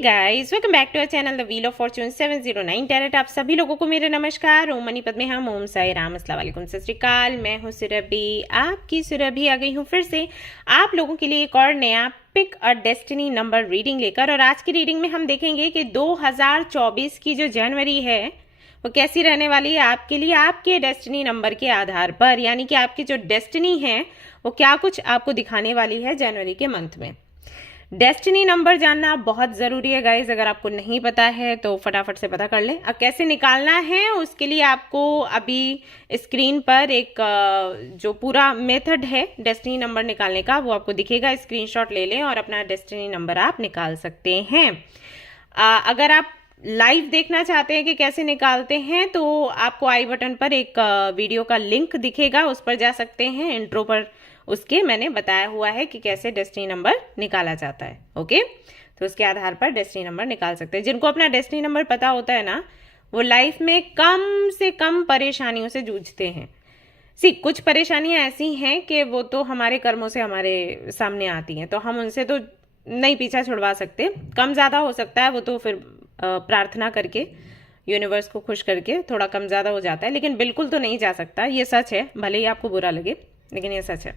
Guys, welcome back to our channel the wheel of fortune 709 tarot. आप सभी लोगों को मेरे नमस्कार। ओम मनी पद्मे हम, ओम साई राम, अस्सलाम वालेकुम, सत श्री अकाल। मैं हूँ सुरभि, आपकी सुरभि आ गई हूँ फिर से आप लोगों के लिए एक और नया pick a destiny number reading लेकर। और आज की रीडिंग में हम देखेंगे कि 2024 की जो जनवरी है वो कैसी रहने वाली है आपके लिए, आपके डेस्टिनी नंबर के आधार पर। यानी कि आपकी जो डेस्टिनी है वो क्या कुछ आपको दिखाने वाली है जनवरी के मंथ में। डेस्टिनी नंबर जानना बहुत ज़रूरी है गाइज। अगर आपको नहीं पता है तो फटाफट से पता कर लें। अब कैसे निकालना है उसके लिए आपको अभी स्क्रीन पर एक जो पूरा मेथड है डेस्टिनी नंबर निकालने का वो आपको दिखेगा। स्क्रीनशॉट ले लें और अपना डेस्टिनी नंबर आप निकाल सकते हैं। अगर आप लाइव देखना चाहते हैं कि कैसे निकालते हैं तो आपको आई बटन पर एक वीडियो का लिंक दिखेगा, उस पर जा सकते हैं। इंट्रो पर उसके मैंने बताया हुआ है कि कैसे डेस्टिनी नंबर निकाला जाता है। ओके, तो उसके आधार पर डेस्टिनी नंबर निकाल सकते हैं। जिनको अपना डेस्टिनी नंबर पता होता है ना, वो लाइफ में कम से कम परेशानियों से जूझते हैं। कुछ परेशानियां ऐसी हैं कि वो तो हमारे कर्मों से हमारे सामने आती हैं, तो हम उनसे तो नहीं पीछा छुड़वा सकते। कम ज़्यादा हो सकता है, वो तो फिर प्रार्थना करके यूनिवर्स को खुश करके थोड़ा कम ज़्यादा हो जाता है, लेकिन बिल्कुल तो नहीं जा सकता। ये सच है, भले ही आपको बुरा लगे, लेकिन ये सच है।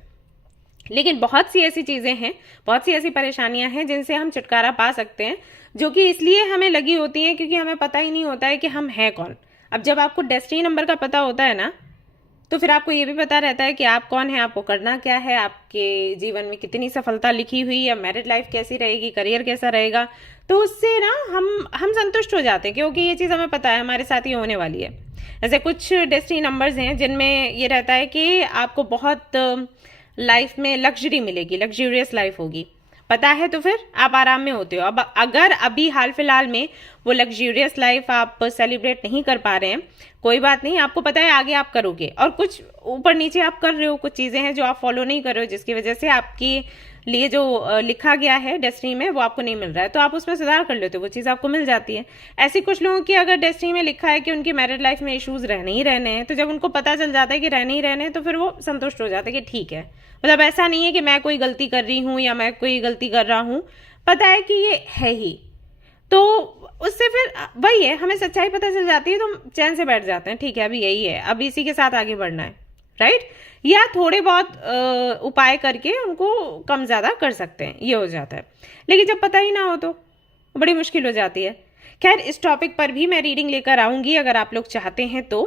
लेकिन बहुत सी ऐसी चीज़ें हैं, बहुत सी ऐसी परेशानियां हैं जिनसे हम छुटकारा पा सकते हैं, जो कि इसलिए हमें लगी होती हैं क्योंकि हमें पता ही नहीं होता है कि हम हैं कौन। अब जब आपको डेस्टिनी नंबर का पता होता है ना, तो फिर आपको ये भी पता रहता है कि आप कौन है, आपको करना क्या है, आपके जीवन में कितनी सफलता लिखी हुई है, मैरिड लाइफ कैसी रहेगी, करियर कैसा रहेगा। तो उससे ना हम संतुष्ट हो जाते हैं क्योंकि ये चीज़ हमें पता है हमारे साथ ही होने वाली है। ऐसे कुछ डेस्टिनी नंबर्स हैं जिनमें ये रहता है कि आपको बहुत लाइफ में लग्जरी मिलेगी, लग्जूरियस लाइफ होगी। पता है तो फिर आप आराम में होते हो। अब अगर अभी हाल फिलहाल में वो लग्जूरियस लाइफ आप सेलिब्रेट नहीं कर पा रहे हैं, कोई बात नहीं, आपको पता है आगे आप करोगे। और कुछ ऊपर नीचे आप कर रहे हो, कुछ चीज़ें हैं जो आप फॉलो नहीं कर रहे हो, जिसकी वजह से आपके लिए जो लिखा गया है डेस्टिनी में वो आपको नहीं मिल रहा है, तो आप उसमें सुधार कर लेते हो, वो चीज़ आपको मिल जाती है। ऐसे कुछ लोगों की अगर डेस्टिनी में लिखा है कि उनकी मैरिड लाइफ में इश्यूज रहने ही रहने हैं, तो जब उनको पता चल जाता है कि रहने ही रहने हैं, तो फिर वो संतुष्ट हो जाते हैं कि ठीक है। मतलब ऐसा नहीं है कि मैं कोई गलती कर रही हूँ या मैं कोई गलती कर रहा हूँ, पता है कि ये है ही। तो उससे फिर वही है, हमें सच्चाई पता चल जाती है तो हम चैन से बैठ जाते हैं। ठीक है, अभी यही है, अब इसी के साथ आगे बढ़ना है, राइट। या थोड़े बहुत उपाय करके उनको कम ज़्यादा कर सकते हैं, ये हो जाता है। लेकिन जब पता ही ना हो तो बड़ी मुश्किल हो जाती है। खैर, इस टॉपिक पर भी मैं रीडिंग लेकर आऊँगी अगर आप लोग चाहते हैं तो।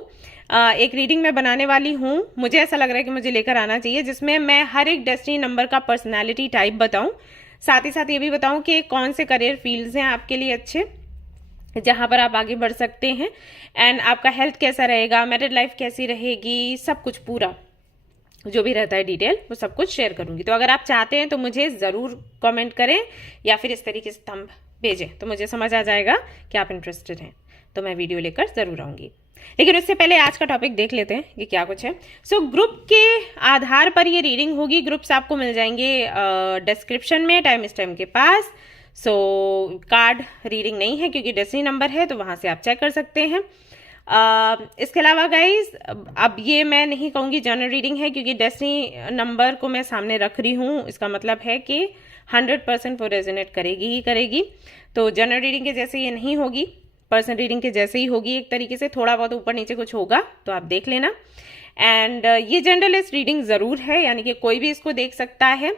एक रीडिंग मैं बनाने वाली हूँ, मुझे ऐसा लग रहा है कि मुझे लेकर आना चाहिए, जिसमें मैं हर एक डेस्टिनी नंबर का पर्सनैलिटी टाइप बताऊँ, साथ ही साथ ये भी बताऊँ कि कौन से करियर फील्ड्स हैं आपके लिए अच्छे, जहाँ पर आप आगे बढ़ सकते हैं, एंड आपका हेल्थ कैसा रहेगा, मैरिड लाइफ कैसी रहेगी, सब कुछ पूरा जो भी रहता है डिटेल वो सब कुछ शेयर करूंगी। तो अगर आप चाहते हैं तो मुझे ज़रूर कमेंट करें या फिर इस तरीके से थंब भेजें, तो मुझे समझ आ जाएगा कि आप इंटरेस्टेड हैं, तो मैं वीडियो लेकर ज़रूर आऊँगी। लेकिन उससे पहले आज का टॉपिक देख लेते हैं कि क्या कुछ है। ग्रुप के आधार पर ये रीडिंग होगी। ग्रुप्स आपको मिल जाएंगे डिस्क्रिप्शन में, टाइम स्टैम्प के पास। कार्ड रीडिंग नहीं है क्योंकि डेस्टिनी नंबर है, तो वहाँ से आप चेक कर सकते हैं। इसके अलावा गाइज, अब ये मैं नहीं कहूँगी जनरल रीडिंग है, क्योंकि डेस्टिनी नंबर को मैं सामने रख रही हूँ, इसका मतलब है कि 100% वो रेजोनेट करेगी ही करेगी। तो जनरल रीडिंग के जैसे ये नहीं होगी, पर्सनल रीडिंग के जैसे ही होगी एक तरीके से। थोड़ा बहुत ऊपर नीचे कुछ होगा तो आप देख लेना। एंड ये जनरलिस्ट रीडिंग ज़रूर है, यानी कि कोई भी इसको देख सकता है।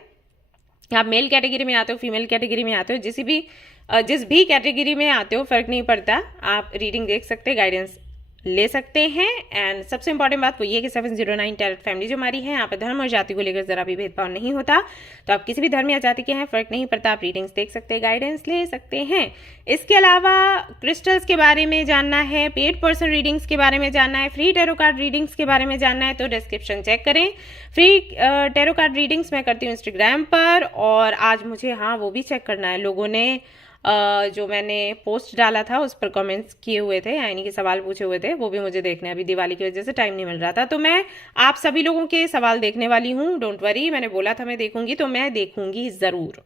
आप मेल कैटेगरी में आते हो, फीमेल कैटेगरी में आते हो, जिस भी कैटेगरी में आते हो, फर्क नहीं पड़ता, आप रीडिंग देख सकते, गाइडेंस ले सकते हैं। एंड सबसे इंपॉर्टेंट बात वो ये कि 709 टैरेट फैमिली जो हमारी है, यहाँ पर धर्म और जाति को लेकर जरा भी भेदभाव नहीं होता। तो आप किसी भी धर्म या जाति के हैं, फर्क नहीं पड़ता, आप रीडिंग्स देख सकते हैं, गाइडेंस ले सकते हैं। इसके अलावा क्रिस्टल्स के बारे में जानना है, पेड पर्सन रीडिंग्स के बारे में जानना है, फ्री टैरो कार्ड रीडिंग्स के बारे में जानना है, तो डिस्क्रिप्शन चेक करें। फ्री टैरो कार्ड रीडिंग्स मैं करती हूँ इंस्टाग्राम पर, और आज मुझे वो भी चेक करना है। लोगों ने जो मैंने पोस्ट डाला था उस पर कमेंट्स किए हुए थे, यानी कि सवाल पूछे हुए थे, वो भी मुझे देखने, अभी दिवाली की वजह से टाइम नहीं मिल रहा था, तो मैं आप सभी लोगों के सवाल देखने वाली हूँ। डोंट वरी, मैंने बोला था मैं देखूंगी, तो मैं देखूंगी ज़रूर।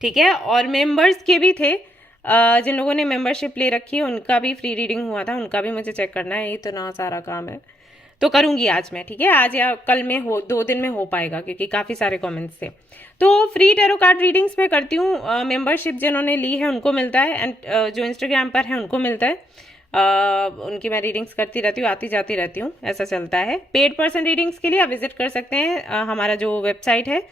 ठीक है। और मेंबर्स के भी थे, जिन लोगों ने मेंबरशिप ले रखी है उनका भी फ्री रीडिंग हुआ था, उनका भी मुझे चेक करना है। इतना सारा काम है, तो करूंगी आज मैं, ठीक है, आज या कल में, हो 2 दिन में हो पाएगा क्योंकि काफ़ी सारे कमेंट्स थे। तो फ्री टैरो कार्ड रीडिंग्स मैं करती हूँ, मेंबरशिप जिन्होंने ली है उनको मिलता है, एंड जो इंस्टाग्राम पर है उनको मिलता है। उनकी मैं रीडिंग्स करती रहती हूँ, आती जाती रहती हूँ, ऐसा चलता है। पेड पर्सन रीडिंग्स के लिए आप विजिट कर सकते हैं हमारा जो वेबसाइट है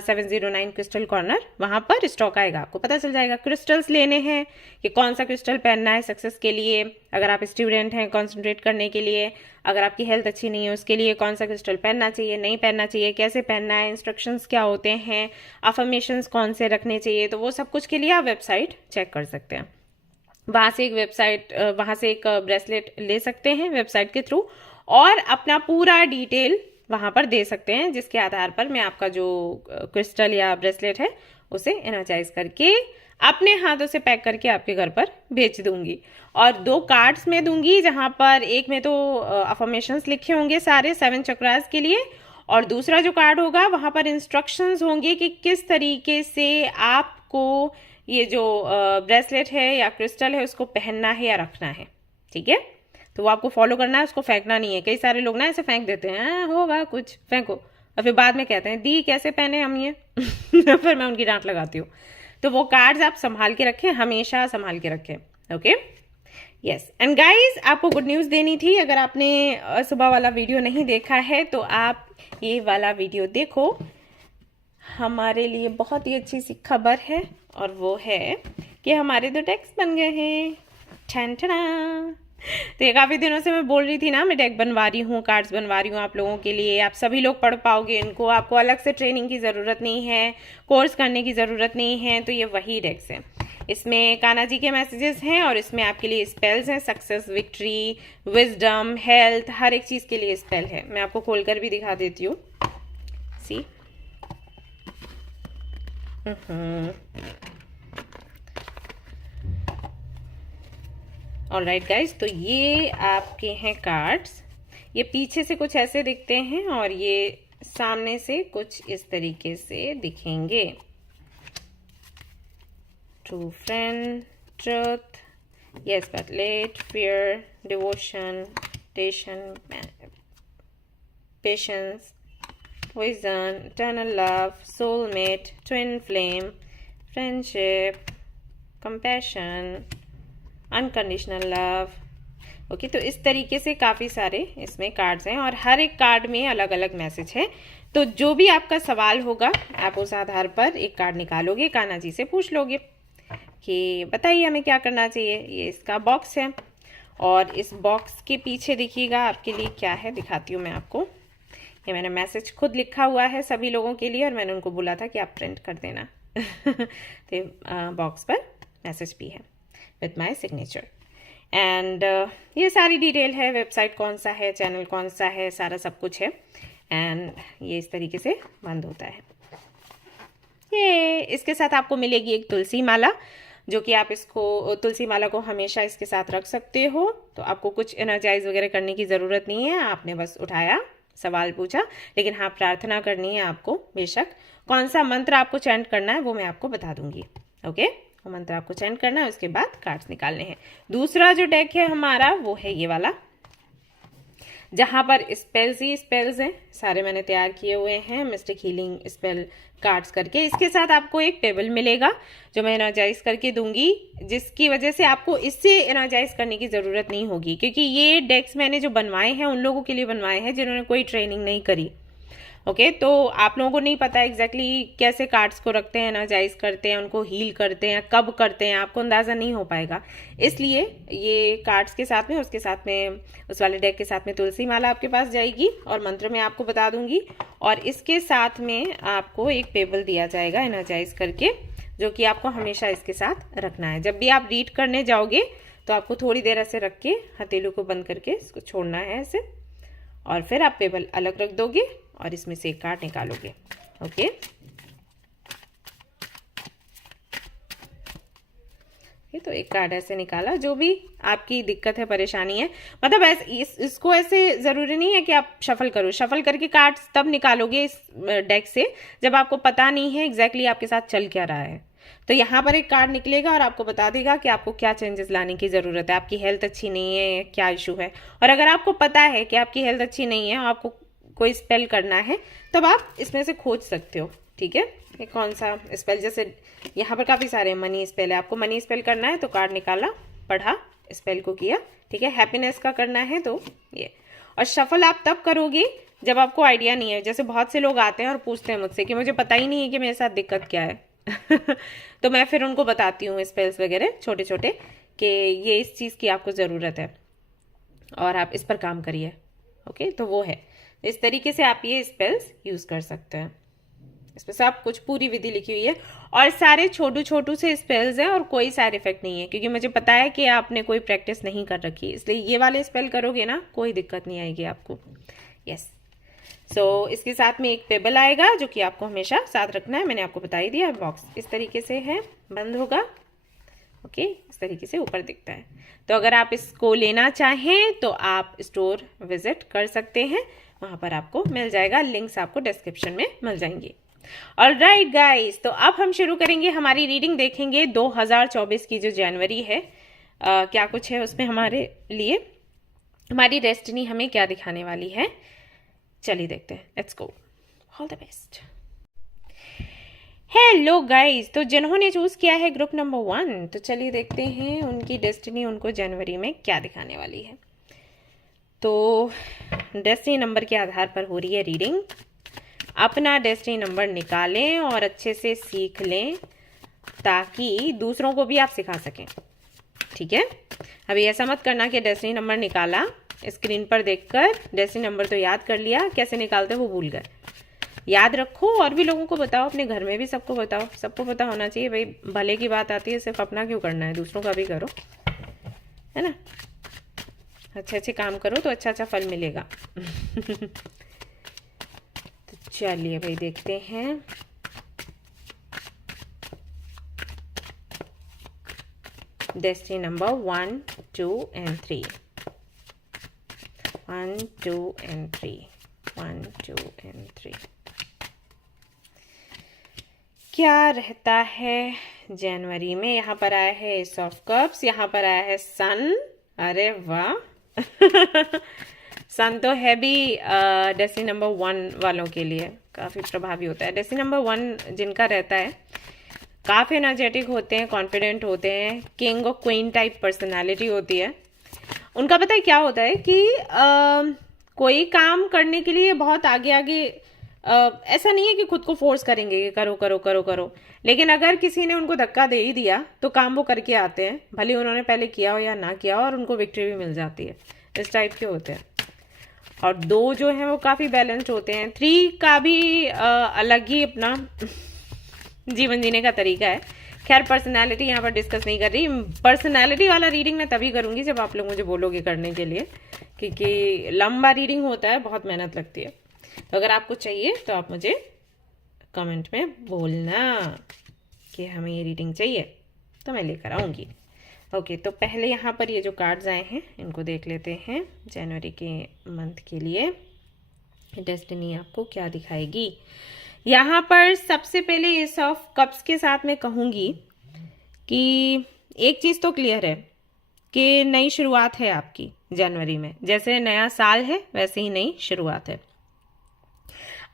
709 क्रिस्टल कॉर्नर, वहाँ पर स्टॉक आएगा, आपको पता चल जाएगा। क्रिस्टल्स लेने हैं कि कौन सा क्रिस्टल पहनना है सक्सेस के लिए, अगर आप स्टूडेंट हैं कंसंट्रेट करने के लिए, अगर आपकी हेल्थ अच्छी नहीं है उसके लिए कौन सा क्रिस्टल पहनना चाहिए, नहीं पहनना चाहिए, कैसे पहनना है, इंस्ट्रक्शंस क्या होते हैं, अफर्मेशंस कौन से रखने चाहिए, तो वो सब कुछ के लिए आप वेबसाइट चेक कर सकते हैं। वहाँ से एक ब्रेसलेट ले सकते हैं वेबसाइट के थ्रू, और अपना पूरा डिटेल वहाँ पर दे सकते हैं, जिसके आधार पर मैं आपका जो क्रिस्टल या ब्रेसलेट है उसे एनर्जाइज करके अपने हाथों से पैक करके आपके घर पर भेज दूंगी। और 2 कार्ड्स में दूंगी, जहाँ पर एक में तो अफर्मेशंस लिखे होंगे सारे 7 चक्रास के लिए, और दूसरा जो कार्ड होगा वहाँ पर इंस्ट्रक्शंस होंगे कि किस तरीके से आपको ये जो ब्रेसलेट है या क्रिस्टल है उसको पहनना है या रखना है, ठीक है। तो वो आपको फॉलो करना है, उसको फेंकना नहीं है। कई सारे लोग ना ऐसे फेंक देते हैं, होगा कुछ फेंको, और फिर बाद में कहते हैं दी कैसे पहने हम ये फिर मैं उनकी डांट लगाती हूँ। तो वो कार्ड्स आप संभाल के रखें, हमेशा संभाल के रखें, ओके। यस, एंड गाइज आपको गुड न्यूज़ देनी थी। अगर आपने सुबह वाला वीडियो नहीं देखा है तो आप ये वाला वीडियो देखो, हमारे लिए बहुत ही अच्छी सी खबर है, और वो है कि हमारे 2 डेक्स बन गए हैं। ठन ठना। तो ये काफ़ी दिनों से मैं बोल रही थी ना, मैं डेक बनवा रही हूँ, कार्ड्स बनवा रही हूँ आप लोगों के लिए, आप सभी लोग पढ़ पाओगे इनको, आपको अलग से ट्रेनिंग की ज़रूरत नहीं है, कोर्स करने की ज़रूरत नहीं है। तो ये वही डेक्स हैं, इसमें कान्हा जी के मैसेजेस हैं, और इसमें आपके लिए स्पेल्स हैं, सक्सेस, विक्ट्री, विजडम, हेल्थ, हर एक चीज़ के लिए स्पेल है। मैं आपको खोलकर भी दिखा देती हूँ, सी। ऑलराइट गाइज, तो ये आपके हैं कार्ड्स। ये पीछे से कुछ ऐसे दिखते हैं और ये सामने से कुछ इस तरीके से दिखेंगे। True friend, truth, yes but let, fear, devotion, station, patience, poison, eternal love, soulmate, twin flame, friendship, compassion, unconditional love। Okay, तो इस तरीके से काफ़ी सारे इसमें कार्ड्स हैं, और हर एक कार्ड में अलग अलग मैसेज है। तो जो भी आपका सवाल होगा आप उस आधार पर एक कार्ड निकालोगे, कान्हा जी से पूछ लोगे कि बताइए हमें क्या करना चाहिए। ये इसका बॉक्स है, और इस बॉक्स के पीछे देखिएगा आपके लिए क्या है, दिखाती हूँ मैं आपको। ये मैंने मैसेज खुद लिखा हुआ है सभी लोगों के लिए, और मैंने उनको बोला था कि आप प्रिंट कर देना तो बॉक्स पर मैसेज भी है विथ माय सिग्नेचर, एंड ये सारी डिटेल है, वेबसाइट कौन सा है, चैनल कौन सा है, सारा सब कुछ है। एंड ये इस तरीके से बंद होता है। ये इसके साथ आपको मिलेगी एक तुलसी माला, जो कि आप इसको, तुलसी माला को हमेशा इसके साथ रख सकते हो। तो आपको कुछ एनर्जाइज वगैरह करने की ज़रूरत नहीं है, आपने बस उठाया, सवाल पूछा, लेकिन हाँ प्रार्थना करनी है आपको बेशक। कौन सा मंत्र आपको चैंट करना है वो मैं आपको बता दूंगी, ओके। वो मंत्र आपको चैंट करना है, उसके बाद कार्ड्स निकालने हैं। दूसरा जो डेक है हमारा वो है ये वाला, जहाँ पर स्पेल्स ही स्पेल्स हैं, सारे मैंने तैयार किए हुए हैं मिस्टिक हीलिंग स्पेल कार्ड्स करके। इसके साथ आपको एक टेबल मिलेगा जो मैं एनर्जाइज करके दूंगी, जिसकी वजह से आपको इससे एनर्जाइज करने की ज़रूरत नहीं होगी, क्योंकि ये डेक्स मैंने जो बनवाए हैं उन लोगों के लिए बनवाए हैं जिन्होंने कोई ट्रेनिंग नहीं करी, ओके। तो आप लोगों को नहीं पता एग्जैक्टली कैसे कार्ड्स को रखते हैं, एनर्जाइज करते हैं, उनको हील करते हैं, कब करते हैं, आपको अंदाज़ा नहीं हो पाएगा। इसलिए ये कार्ड्स के साथ में, उसके साथ में, उस वाले डेक के साथ में तुलसी माला आपके पास जाएगी, और मंत्र मैं आपको बता दूंगी, और इसके साथ में आपको एक टेबल दिया जाएगा एनर्जाइज करके, जो कि आपको हमेशा इसके साथ रखना है। जब भी आप रीड करने जाओगे तो आपको थोड़ी देर ऐसे रख के हथेली को बंद करके इसको छोड़ना है ऐसे, और फिर आप टेबल अलग रख दोगे और इसमें से एक कार्ड निकालोगे, ओके। ये तो एक कार्ड ऐसे निकाला, जो भी आपकी दिक्कत है, परेशानी है, मतलब ऐसे इसको ऐसे ज़रूरी नहीं है कि आप शफल करो। शफल करके कार्ड्स तब निकालोगे इस डेक से जब आपको पता नहीं है एग्जैक्टली आपके साथ चल क्या रहा है। तो यहाँ पर एक कार्ड निकलेगा और आपको बता देगा कि आपको क्या चेंजेस लाने की ज़रूरत है, आपकी हेल्थ अच्छी नहीं है, क्या इशू है। और अगर आपको पता है कि आपकी हेल्थ अच्छी नहीं है और आपको कोई स्पेल करना है तब आप इसमें से खोज सकते हो, ठीक है। ये कौन सा स्पेल, जैसे यहाँ पर काफ़ी सारे मनी स्पेल है, आपको मनी स्पेल करना है तो कार्ड निकाला, पढ़ा, स्पेल को किया, ठीक है। हैप्पीनेस का करना है तो ये। और शफल आप तब करोगे जब आपको आइडिया नहीं है। जैसे बहुत से लोग आते हैं और पूछते हैं मुझसे कि मुझे पता ही नहीं है कि मेरे साथ दिक्कत क्या है तो मैं फिर उनको बताती हूँ स्पेल्स वगैरह छोटे छोटे कि ये इस चीज़ की आपको ज़रूरत है और आप इस पर काम करिए, ओके। तो वो है, इस तरीके से आप ये स्पेल्स यूज़ कर सकते हैं। इसमें सब कुछ पूरी विधि लिखी हुई है और सारे छोटू छोटू से स्पेल्स हैं और कोई साइड इफेक्ट नहीं है, क्योंकि मुझे पता है कि आपने कोई प्रैक्टिस नहीं कर रखी, इसलिए ये वाले स्पेल करोगे ना कोई दिक्कत नहीं आएगी आपको। यस, सो इसके साथ में एक पेबल आएगा जो कि आपको हमेशा साथ रखना है, मैंने आपको बता ही दिया। बॉक्स इस तरीके से है, बंद होगा, ओके, इस तरीके से ऊपर दिखता है। तो अगर आप इसको लेना चाहें तो आप स्टोर विजिट कर सकते हैं, वहां पर आपको मिल जाएगा, लिंक्स आपको डिस्क्रिप्शन में मिल जाएंगे। ऑलराइट गाइस, तो अब हम शुरू करेंगे हमारी रीडिंग, देखेंगे 2024 की जो जनवरी है क्या कुछ है उसमें हमारे लिए, हमारी डेस्टिनी हमें क्या दिखाने वाली है। चलिए देखते हैं, let's go, all the best. Hello guys, तो जिन्होंने चूज किया है ग्रुप नंबर 1, तो चलिए देखते हैं उनकी डेस्टिनी उनको जनवरी में क्या दिखाने वाली है। तो डेस्टिनी नंबर के आधार पर हो रही है रीडिंग। अपना डेस्टिनी नंबर निकालें और अच्छे से सीख लें ताकि दूसरों को भी आप सिखा सकें, ठीक है। अभी ऐसा मत करना कि डेस्टिनी नंबर निकाला, स्क्रीन पर देखकर डेस्टिनी नंबर तो याद कर लिया, कैसे निकालते वो भूल गए। याद रखो और भी लोगों को बताओ, अपने घर में भी सबको बताओ, सबको पता होना चाहिए भाई, भले की बात आती है, सिर्फ अपना क्यों करना है, दूसरों का भी करो, है ना। अच्छे अच्छे काम करो तो अच्छा अच्छा फल मिलेगा चलिए भाई देखते हैं। Destiny number 1, 2 and 3, 1, 2 and 3, 1, 2 and 3। क्या रहता है जनवरी में? यहाँ पर आया है एस ऑफ कप्स, यहाँ पर आया है सन, अरे वाह सन तो है भी डेस्टिनी नंबर 1 वालों के लिए काफ़ी प्रभावी होता है। डेस्टिनी नंबर 1 जिनका रहता है काफ़ी एनर्जेटिक होते हैं, कॉन्फिडेंट होते हैं, किंग और क्वीन टाइप पर्सनालिटी होती है उनका। पता है क्या होता है कि कोई काम करने के लिए बहुत आगे आगे, ऐसा नहीं है कि खुद को फोर्स करेंगे कि करो करो करो करो, लेकिन अगर किसी ने उनको धक्का दे ही दिया तो काम वो करके आते हैं, भले उन्होंने पहले किया हो या ना किया हो, और उनको विक्ट्री भी मिल जाती है। इस टाइप के होते हैं। और 2 जो हैं वो काफ़ी बैलेंस्ड होते हैं। 3 का भी अलग ही अपना जीवन जीने का तरीका है। खैर पर्सनालिटी यहाँ पर डिस्कस नहीं कर रही, पर्सनालिटी वाला रीडिंग मैं तभी करूँगी जब आप लोग मुझे बोलोगे करने के लिए, क्योंकि लंबा रीडिंग होता है, बहुत मेहनत लगती है। तो अगर आपको चाहिए तो आप मुझे कमेंट में बोलना कि हमें ये रीडिंग चाहिए, तो मैं लेकर आऊँगी। ओके, तो पहले यहाँ पर ये जो कार्ड्स आए हैं इनको देख लेते हैं जनवरी के मंथ के लिए डेस्टिनी आपको क्या दिखाएगी। यहाँ पर सबसे पहले एस ऑफ कप्स के साथ मैं कहूँगी कि एक चीज़ तो क्लियर है कि नई शुरुआत है आपकी जनवरी में, जैसे नया साल है वैसे ही नई शुरुआत है।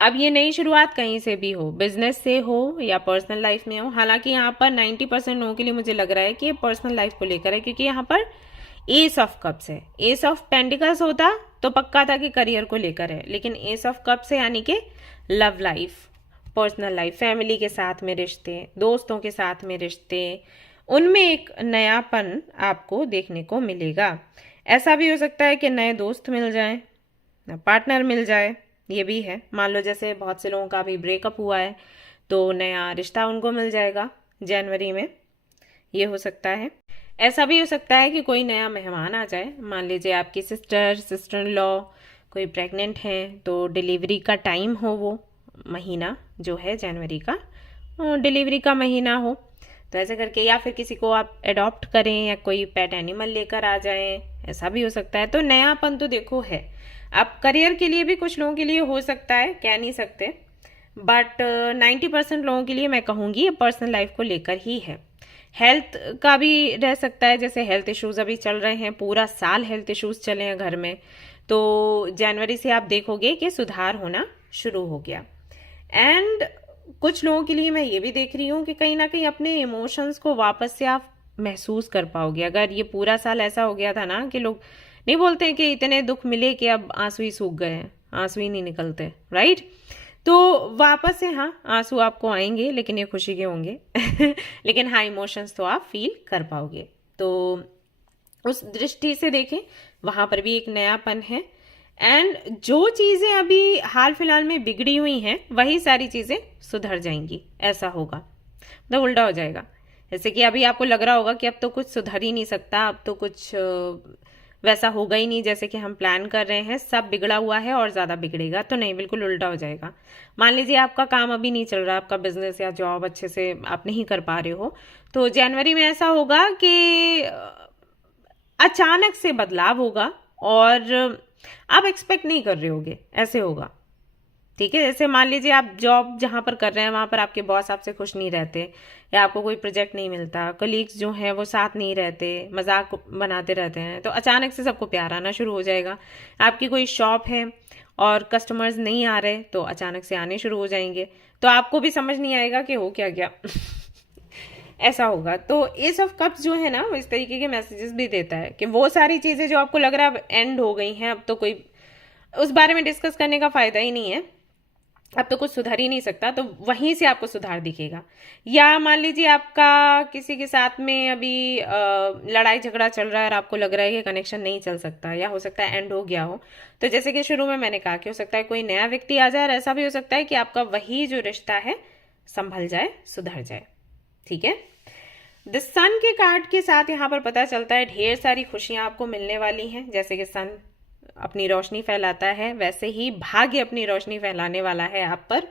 अब ये नई शुरुआत कहीं से भी हो, बिजनेस से हो या पर्सनल लाइफ में हो। हालांकि यहाँ पर 90% लोगों के लिए मुझे लग रहा है कि ये पर्सनल लाइफ को लेकर है, क्योंकि यहाँ पर एस ऑफ कप्स है। एस ऑफ पेंटिकल्स होता तो पक्का था कि करियर को लेकर है, लेकिन एस ऑफ कप्स है यानी कि love life, personal life, family के साथ में रिश्ते, दोस्तों के साथ में रिश्ते, उनमें एक नयापन आपको देखने को मिलेगा। ऐसा भी हो सकता है कि नए दोस्त मिल जाएं, पार्टनर मिल जाए, ये भी है। मान लो जैसे बहुत से लोगों का भी ब्रेकअप हुआ है तो नया रिश्ता उनको मिल जाएगा जनवरी में, ये हो सकता है। ऐसा भी हो सकता है कि कोई नया मेहमान आ जाए, मान लीजिए आपकी सिस्टर इन लॉ कोई प्रेग्नेंट हैं तो डिलीवरी का टाइम हो, वो महीना जो है जनवरी का डिलीवरी का महीना हो, तो ऐसे करके, या फिर किसी को आप अडॉप्ट करें या कोई पेट एनिमल लेकर आ जाएं, ऐसा भी हो सकता है। तो नयापन तो देखो है। अब करियर के लिए भी कुछ लोगों के लिए हो सकता है, कह नहीं सकते, बट 90% लोगों के लिए मैं कहूँगी ये पर्सनल लाइफ को लेकर ही है। हेल्थ का भी रह सकता है, जैसे हेल्थ इश्यूज अभी चल रहे हैं, पूरा साल हेल्थ इश्यूज चले हैं घर में, तो जनवरी से आप देखोगे कि सुधार होना शुरू हो गया। एंड कुछ लोगों के लिए मैं ये भी देख रही हूँ कि कहीं ना कहीं अपने इमोशंस को वापस से आप महसूस कर पाओगे। अगर ये पूरा साल ऐसा हो गया था ना कि लोग नहीं बोलते हैं कि इतने दुख मिले कि अब आंसू ही सूख गए हैं, आंसू ही नहीं निकलते, राइट? तो वापस से हाँ आंसू आपको आएंगे, लेकिन ये खुशी के होंगे लेकिन हाँ इमोशंस तो आप फील कर पाओगे। तो उस दृष्टि से देखें, वहां पर भी एक नयापन है। एंड जो चीजें अभी हाल फिलहाल में बिगड़ी हुई हैं वही सारी चीजें सुधर जाएंगी, ऐसा होगा, मतलब उल्टा हो जाएगा। जैसे कि अभी आपको लग रहा होगा कि अब तो कुछ सुधर ही नहीं सकता, अब तो कुछ वैसा होगा ही नहीं जैसे कि हम प्लान कर रहे हैं, सब बिगड़ा हुआ है और ज़्यादा बिगड़ेगा। तो नहीं, बिल्कुल उल्टा हो जाएगा। मान लीजिए आपका काम अभी नहीं चल रहा, आपका बिजनेस या जॉब अच्छे से आप नहीं कर पा रहे हो, तो जनवरी में ऐसा होगा कि अचानक से बदलाव होगा और आप एक्सपेक्ट नहीं कर रहे होगे, ऐसे होगा। ठीक है, जैसे मान लीजिए आप जॉब जहां पर कर रहे हैं वहां पर आपके बॉस आपसे खुश नहीं रहते, या आपको कोई प्रोजेक्ट नहीं मिलता, कलीग्स जो हैं वो साथ नहीं रहते, मजाक बनाते रहते हैं, तो अचानक से सबको प्यार आना शुरू हो जाएगा। आपकी कोई शॉप है और कस्टमर्स नहीं आ रहे, तो अचानक से आने शुरू हो जाएंगे, तो आपको भी समझ नहीं आएगा कि हो क्या गया ऐसा होगा। तो एस ऑफ कप्स जो है ना वो इस तरीके के मैसेजेस भी देता है कि वो सारी चीजें जो आपको लग रहा है अब एंड हो गई हैं, अब तो कोई उस बारे में डिस्कस करने का फायदा ही नहीं है, अब तो कुछ सुधार ही नहीं सकता, तो वहीं से आपको सुधार दिखेगा। या मान लीजिए आपका किसी के साथ में अभी लड़ाई झगड़ा चल रहा है और आपको लग रहा है कि कनेक्शन नहीं चल सकता, या हो सकता है एंड हो गया हो, तो जैसे कि शुरू में मैंने कहा कि हो सकता है कोई नया व्यक्ति आ जाए, और ऐसा भी हो सकता है कि आपका वही जो रिश्ता है संभल जाए, सुधर जाए। ठीक है, द सन के कार्ड के साथ यहाँ पर पता चलता है ढेर सारी खुशियां आपको मिलने वाली हैं। जैसे कि सन अपनी रोशनी फैलाता है, वैसे ही भाग्य अपनी रोशनी फैलाने वाला है आप पर।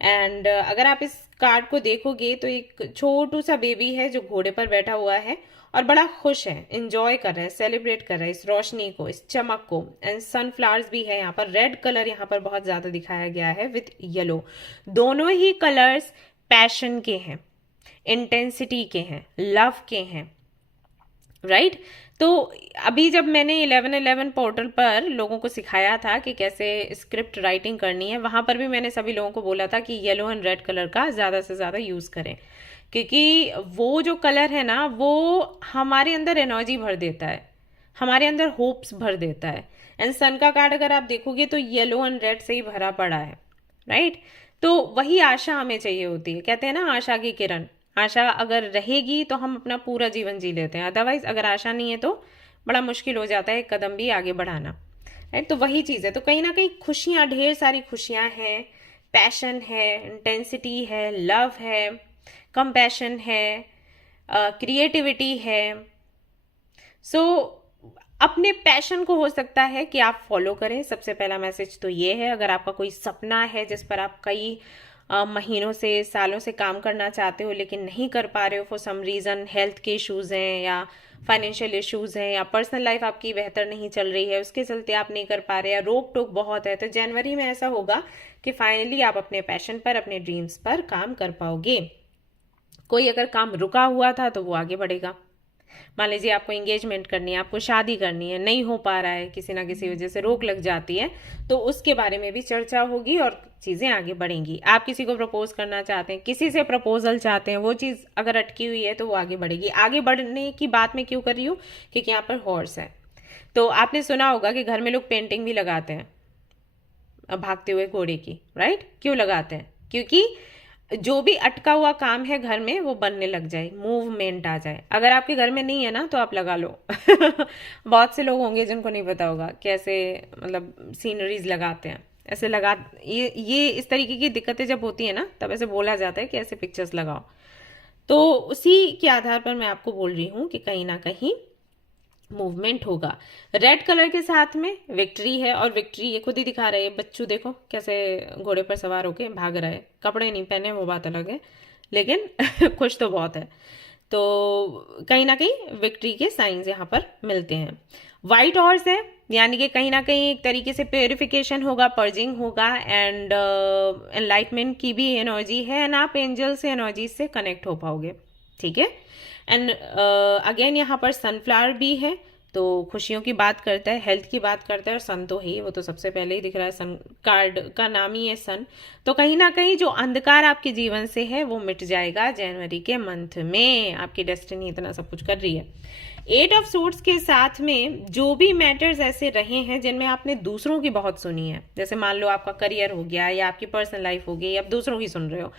एंड अगर आप इस कार्ड को देखोगे तो एक छोटू सा बेबी है जो घोड़े पर बैठा हुआ है और बड़ा खुश है, एंजॉय कर रहा है, सेलिब्रेट कर रहा है इस रोशनी को, इस चमक को। एंड सनफ्लावर्स भी है यहाँ पर, रेड कलर यहाँ पर बहुत ज्यादा दिखाया गया है विथ येलो। दोनों ही कलर्स पैशन के हैं, इंटेंसिटी के हैं, लव के हैं, राइट? तो अभी जब मैंने 1111 पोर्टल पर लोगों को सिखाया था कि कैसे स्क्रिप्ट राइटिंग करनी है, वहां पर भी मैंने सभी लोगों को बोला था कि येलो एंड रेड कलर का ज्यादा से ज्यादा यूज करें, क्योंकि वो जो कलर है ना वो हमारे अंदर एनर्जी भर देता है, हमारे अंदर होप्स भर देता है। एंड सन का कार्ड अगर आप देखोगे तो येलो एंड रेड से ही भरा पड़ा है, राइट? तो वही आशा हमें चाहिए होती है, कहते हैं ना आशा की किरण। आशा अगर रहेगी तो हम अपना पूरा जीवन जी लेते हैं, अदरवाइज अगर आशा नहीं है तो बड़ा मुश्किल हो जाता है एक कदम भी आगे बढ़ाना, राइट? तो वही चीज़ है। तो कहीं ना कहीं खुशियाँ, ढेर सारी खुशियाँ हैं, पैशन है, इंटेंसिटी है, लव है, कंपैशन है, क्रिएटिविटी है। सो अपने पैशन को हो सकता है कि आप फॉलो करें। सबसे पहला मैसेज तो ये है, अगर आपका कोई सपना है जिस पर आप कई महीनों से, सालों से काम करना चाहते हो लेकिन नहीं कर पा रहे हो फॉर सम रीज़न, हेल्थ के इश्यूज हैं या फाइनेंशियल इश्यूज हैं या पर्सनल लाइफ आपकी बेहतर नहीं चल रही है, उसके चलते आप नहीं कर पा रहे, या रोक टोक बहुत है, तो जनवरी में ऐसा होगा कि फाइनली आप अपने पैशन पर, अपने ड्रीम्स पर काम कर पाओगे। कोई अगर काम रुका हुआ था तो वो आगे बढ़ेगा। मान लीजिए आपको एंगेजमेंट करनी है, आपको शादी करनी है, नहीं हो पा रहा है, किसी ना किसी वजह से रोक लग जाती है, तो उसके बारे में भी चर्चा होगी और चीज़ें आगे बढ़ेंगी। आप किसी को प्रपोज करना चाहते हैं, किसी से प्रपोजल चाहते हैं, वो चीज़ अगर अटकी हुई है तो वो आगे बढ़ेगी। आगे बढ़ने की बात मैं क्यों कर रही हूँ, क्योंकि यहाँ पर हॉर्स है। तो आपने सुना होगा कि घर में लोग पेंटिंग भी लगाते हैं भागते हुए घोड़े की, राइट? क्यों लगाते हैं? क्योंकि जो भी अटका हुआ काम है घर में वो बनने लग जाए, मूवमेंट आ जाए। अगर आपके घर में नहीं है ना तो आप लगा लो बहुत से लोग होंगे जिनको नहीं पता होगा कैसे, मतलब सीनरीज लगाते हैं, ऐसे लगा, ये इस तरीके की दिक्कतें जब होती है ना तब ऐसे बोला जाता है कि ऐसे पिक्चर्स लगाओ। तो उसी के आधार पर मैं आपको बोल रही हूँ कि कहीं ना कहीं मूवमेंट होगा। रेड कलर के साथ में विक्ट्री है, और विक्ट्री ये खुद ही दिखा रहे हैं। बच्चू देखो कैसे घोड़े पर सवार होके भाग रहा है, कपड़े नहीं पहने वो बात अलग है, लेकिन खुश तो बहुत है। तो कहीं ना कहीं विक्ट्री के साइंस यहाँ पर मिलते हैं। व्हाइट हॉर्स है, यानी कि कहीं ना कहीं एक तरीके से प्योरिफिकेशन होगा, पर्जिंग होगा, एंड एनलाइटमेंट की भी एनर्जी है, एंड आप एंजल से एनर्जी से कनेक्ट हो पाओगे। ठीक है। एंड अगेन यहाँ पर सनफ्लावर भी है, तो खुशियों की बात करता है, हेल्थ की बात करता है, और सन तो है, वो तो सबसे पहले ही दिख रहा है, सन कार्ड का नाम ही है सन। तो कहीं ना कहीं जो अंधकार आपके जीवन से है वो मिट जाएगा जनवरी के मंथ में। आपकी डेस्टिनी इतना सब कुछ कर रही है। 8 ऑफ सूट्स के साथ में जो भी मैटर्स ऐसे रहे हैं जिनमें आपने दूसरों की बहुत सुनी है, जैसे मान लो आपका करियर हो गया या आपकी पर्सनल लाइफ हो गई, आप दूसरों की सुन रहे हो।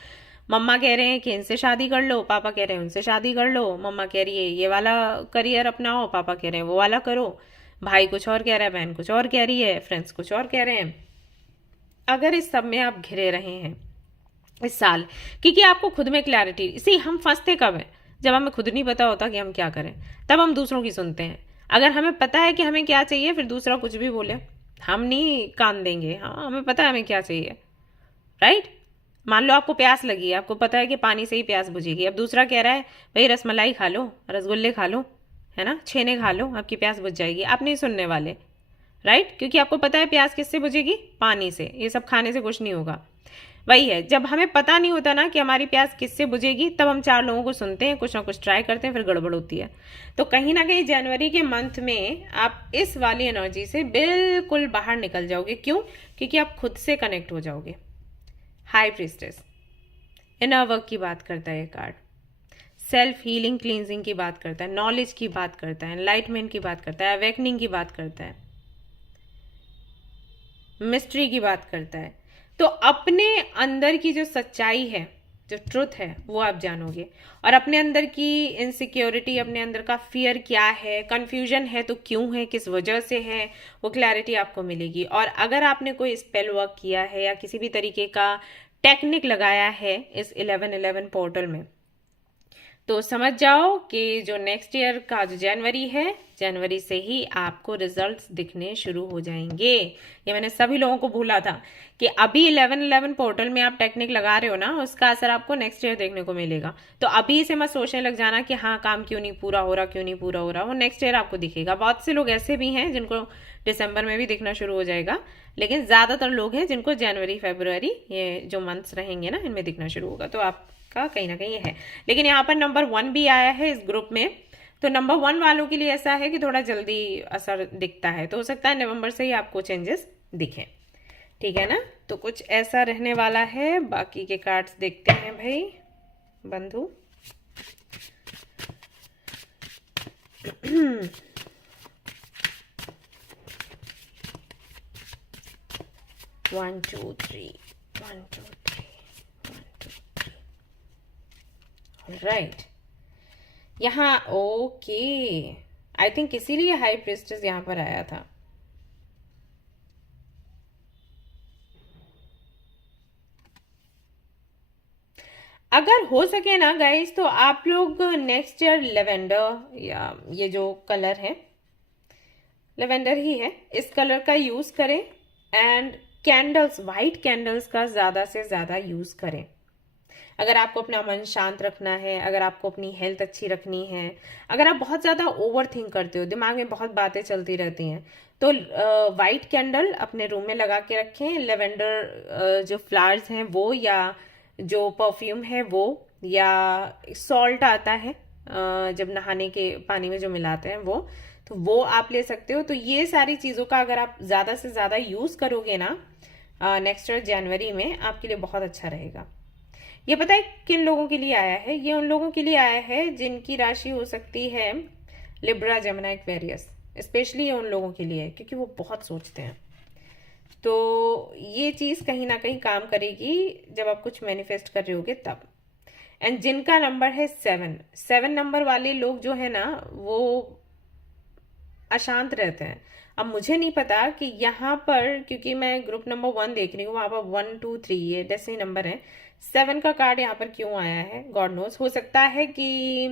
मम्मा कह रहे हैं कि इनसे शादी कर लो, पापा कह रहे हैं उनसे शादी कर लो, मम्मा कह रही है ये वाला करियर अपनाओ, पापा कह रहे हैं वो वाला करो, भाई कुछ और कह रहा है, बहन कुछ और कह रही है, फ्रेंड्स कुछ और कह रहे हैं। अगर इस सब में आप घिरे रहे हैं इस साल, क्योंकि आपको खुद में क्लैरिटी, इसी हम फंसते कब हैं, जब हमें खुद नहीं पता होता कि हम क्या करें, तब हम दूसरों की सुनते हैं। अगर हमें पता है कि हमें क्या चाहिए, फिर दूसरा कुछ भी बोले हम नहीं कान देंगे। हाँ, हमें पता है हमें क्या चाहिए, राइट। मान लो आपको प्यास लगी है, आपको पता है कि पानी से ही प्यास बुझेगी, अब दूसरा कह रहा है भाई रसमलाई खा लो, रसगुल्ले खा लो, है ना, छेने खा लो, आपकी प्यास बुझ जाएगी। आप नहीं सुनने वाले, राइट, क्योंकि आपको पता है प्यास किससे बुझेगी, पानी से, ये सब खाने से कुछ नहीं होगा। वही है, जब हमें पता नहीं होता ना कि हमारी प्यास किससे बुझेगी, तब हम 4 लोगों को सुनते हैं, कुछ ना कुछ ट्राई करते हैं, फिर गड़बड़ होती है। तो कहीं ना कहीं जनवरी के मंथ में आप इस वाली एनर्जी से बिल्कुल बाहर निकल जाओगे। क्यों? क्योंकि आप खुद से कनेक्ट हो जाओगे। हाई प्रीस्टेस इनर वर्क की बात करता है ये कार्ड, सेल्फ हीलिंग क्लींजिंग की बात करता है, नॉलेज की बात करता है, एनलाइटमेंट की बात करता है, अवेकनिंग की बात करता है, मिस्ट्री की बात करता है। तो अपने अंदर की जो सच्चाई है, जो ट्रुथ है, वो आप जानोगे, और अपने अंदर की इनसिक्योरिटी, अपने अंदर का फियर क्या है, कंफ्यूजन है तो क्यों है, किस वजह से है, वो क्लैरिटी आपको मिलेगी। और अगर आपने कोई स्पेल वर्क किया है या किसी भी तरीके का टेक्निक लगाया है इस 11/11 पोर्टल में, तो समझ जाओ कि जो नेक्स्ट ईयर का जो जनवरी है, जनवरी से ही आपको रिजल्ट्स दिखने शुरू हो जाएंगे। ये मैंने सभी लोगों को भूला था कि अभी 11/11 पोर्टल में आप टेक्निक लगा रहे हो ना, उसका असर आपको नेक्स्ट ईयर देखने को मिलेगा। तो अभी से मत सोचने लग जाना कि हाँ काम क्यों नहीं पूरा हो रहा, क्यों नहीं पूरा हो रहा, वो नेक्स्ट ईयर आपको दिखेगा। बहुत से लोग ऐसे भी हैं जिनको दिसंबर में भी दिखना शुरू हो जाएगा, लेकिन ज्यादातर लोग हैं जिनको जनवरी फरवरी ये जो मंथ्स रहेंगे ना, इनमें दिखना शुरू होगा। तो आपका कहीं ना कहीं है। लेकिन यहाँ पर नंबर 1 भी आया है इस ग्रुप में, तो नंबर 1 वालों के लिए ऐसा है कि थोड़ा जल्दी असर दिखता है, तो हो सकता है नवंबर से ही आपको चेंजेस दिखें। ठीक है ना, तो कुछ ऐसा रहने वाला है। बाकी के कार्ड्स देखते हैं भाई बंधु। One two three, one two three, one two three, right. यहाँ ओके, आई थिंक इसीलिए हाई प्रीस्टेस यहाँ पर आया था। अगर हो सके ना गाइस, तो आप लोग नेक्स्ट ईयर लेवेंडर, या ये जो कलर है लेवेंडर ही है, इस कलर का यूज करें, एंड कैंडल्स, वाइट कैंडल्स का ज्यादा से ज्यादा यूज करें। अगर आपको अपना मन शांत रखना है, अगर आपको अपनी हेल्थ अच्छी रखनी है, अगर आप बहुत ज़्यादा ओवर थिंक करते हो, दिमाग में बहुत बातें चलती रहती हैं, तो वाइट कैंडल अपने रूम में लगा के रखें। लेवेंडर जो फ्लावर्स हैं वो, या जो परफ्यूम है वो, या सॉल्ट आता है जब नहाने के पानी में जो मिलाते हैं वो, तो वो आप ले सकते हो। तो ये सारी चीज़ों का अगर आप ज़्यादा से ज़्यादा यूज़ करोगे ना नेक्स्ट ईयर जनवरी में, आपके लिए बहुत अच्छा रहेगा। ये पता है किन लोगों के लिए आया है? ये उन लोगों के लिए आया है जिनकी राशि हो सकती है लिब्रा, जेमिनी, एक्वेरियस। स्पेशली ये उन लोगों के लिए है क्योंकि वो बहुत सोचते हैं। तो ये चीज़ कहीं ना कहीं काम करेगी जब आप कुछ मैनिफेस्ट कर रहे होगे तब। एंड जिनका नंबर है 7 नंबर वाले लोग जो है ना, वो अशांत रहते हैं। अब मुझे नहीं पता कि यहाँ पर, क्योंकि मैं ग्रुप नंबर 1 देख रही हूँ, वहाँ पर 1 2 3 ये डेस्टिनी नंबर है, 7 का कार्ड यहाँ पर क्यों आया है गॉड नोज। हो सकता है कि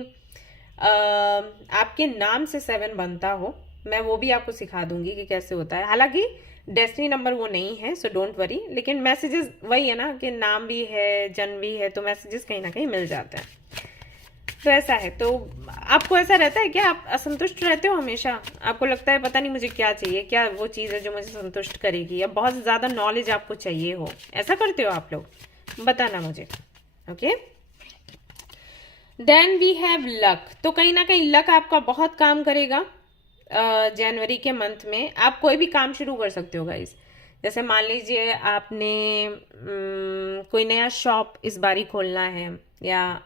आपके नाम से 7 बनता हो, मैं वो भी आपको सिखा दूंगी कि कैसे होता है। हालांकि डेस्टिनी नंबर वो नहीं है, सो डोंट वरी, लेकिन मैसेजेस वही है ना कि नाम भी है, जन्म भी है, तो मैसेजेस कहीं ना कहीं मिल जाते हैं। तो ऐसा है। तो आपको ऐसा रहता है क्या, आप असंतुष्ट रहते हो हमेशा? आपको लगता है पता नहीं मुझे क्या चाहिए, क्या वो चीज़ है जो मुझे संतुष्ट करेगी, या बहुत ज़्यादा नॉलेज आपको चाहिए हो, ऐसा करते हो आप लोग? बताना मुझे। Okay, then we have luck. तो कहीं ना कहीं लक आपका बहुत काम करेगा जनवरी के मंथ में। आप कोई भी काम शुरू कर सकते हो गाइस। जैसे मान लीजिए आपने कोई नया शॉप इस बारी खोलना है, या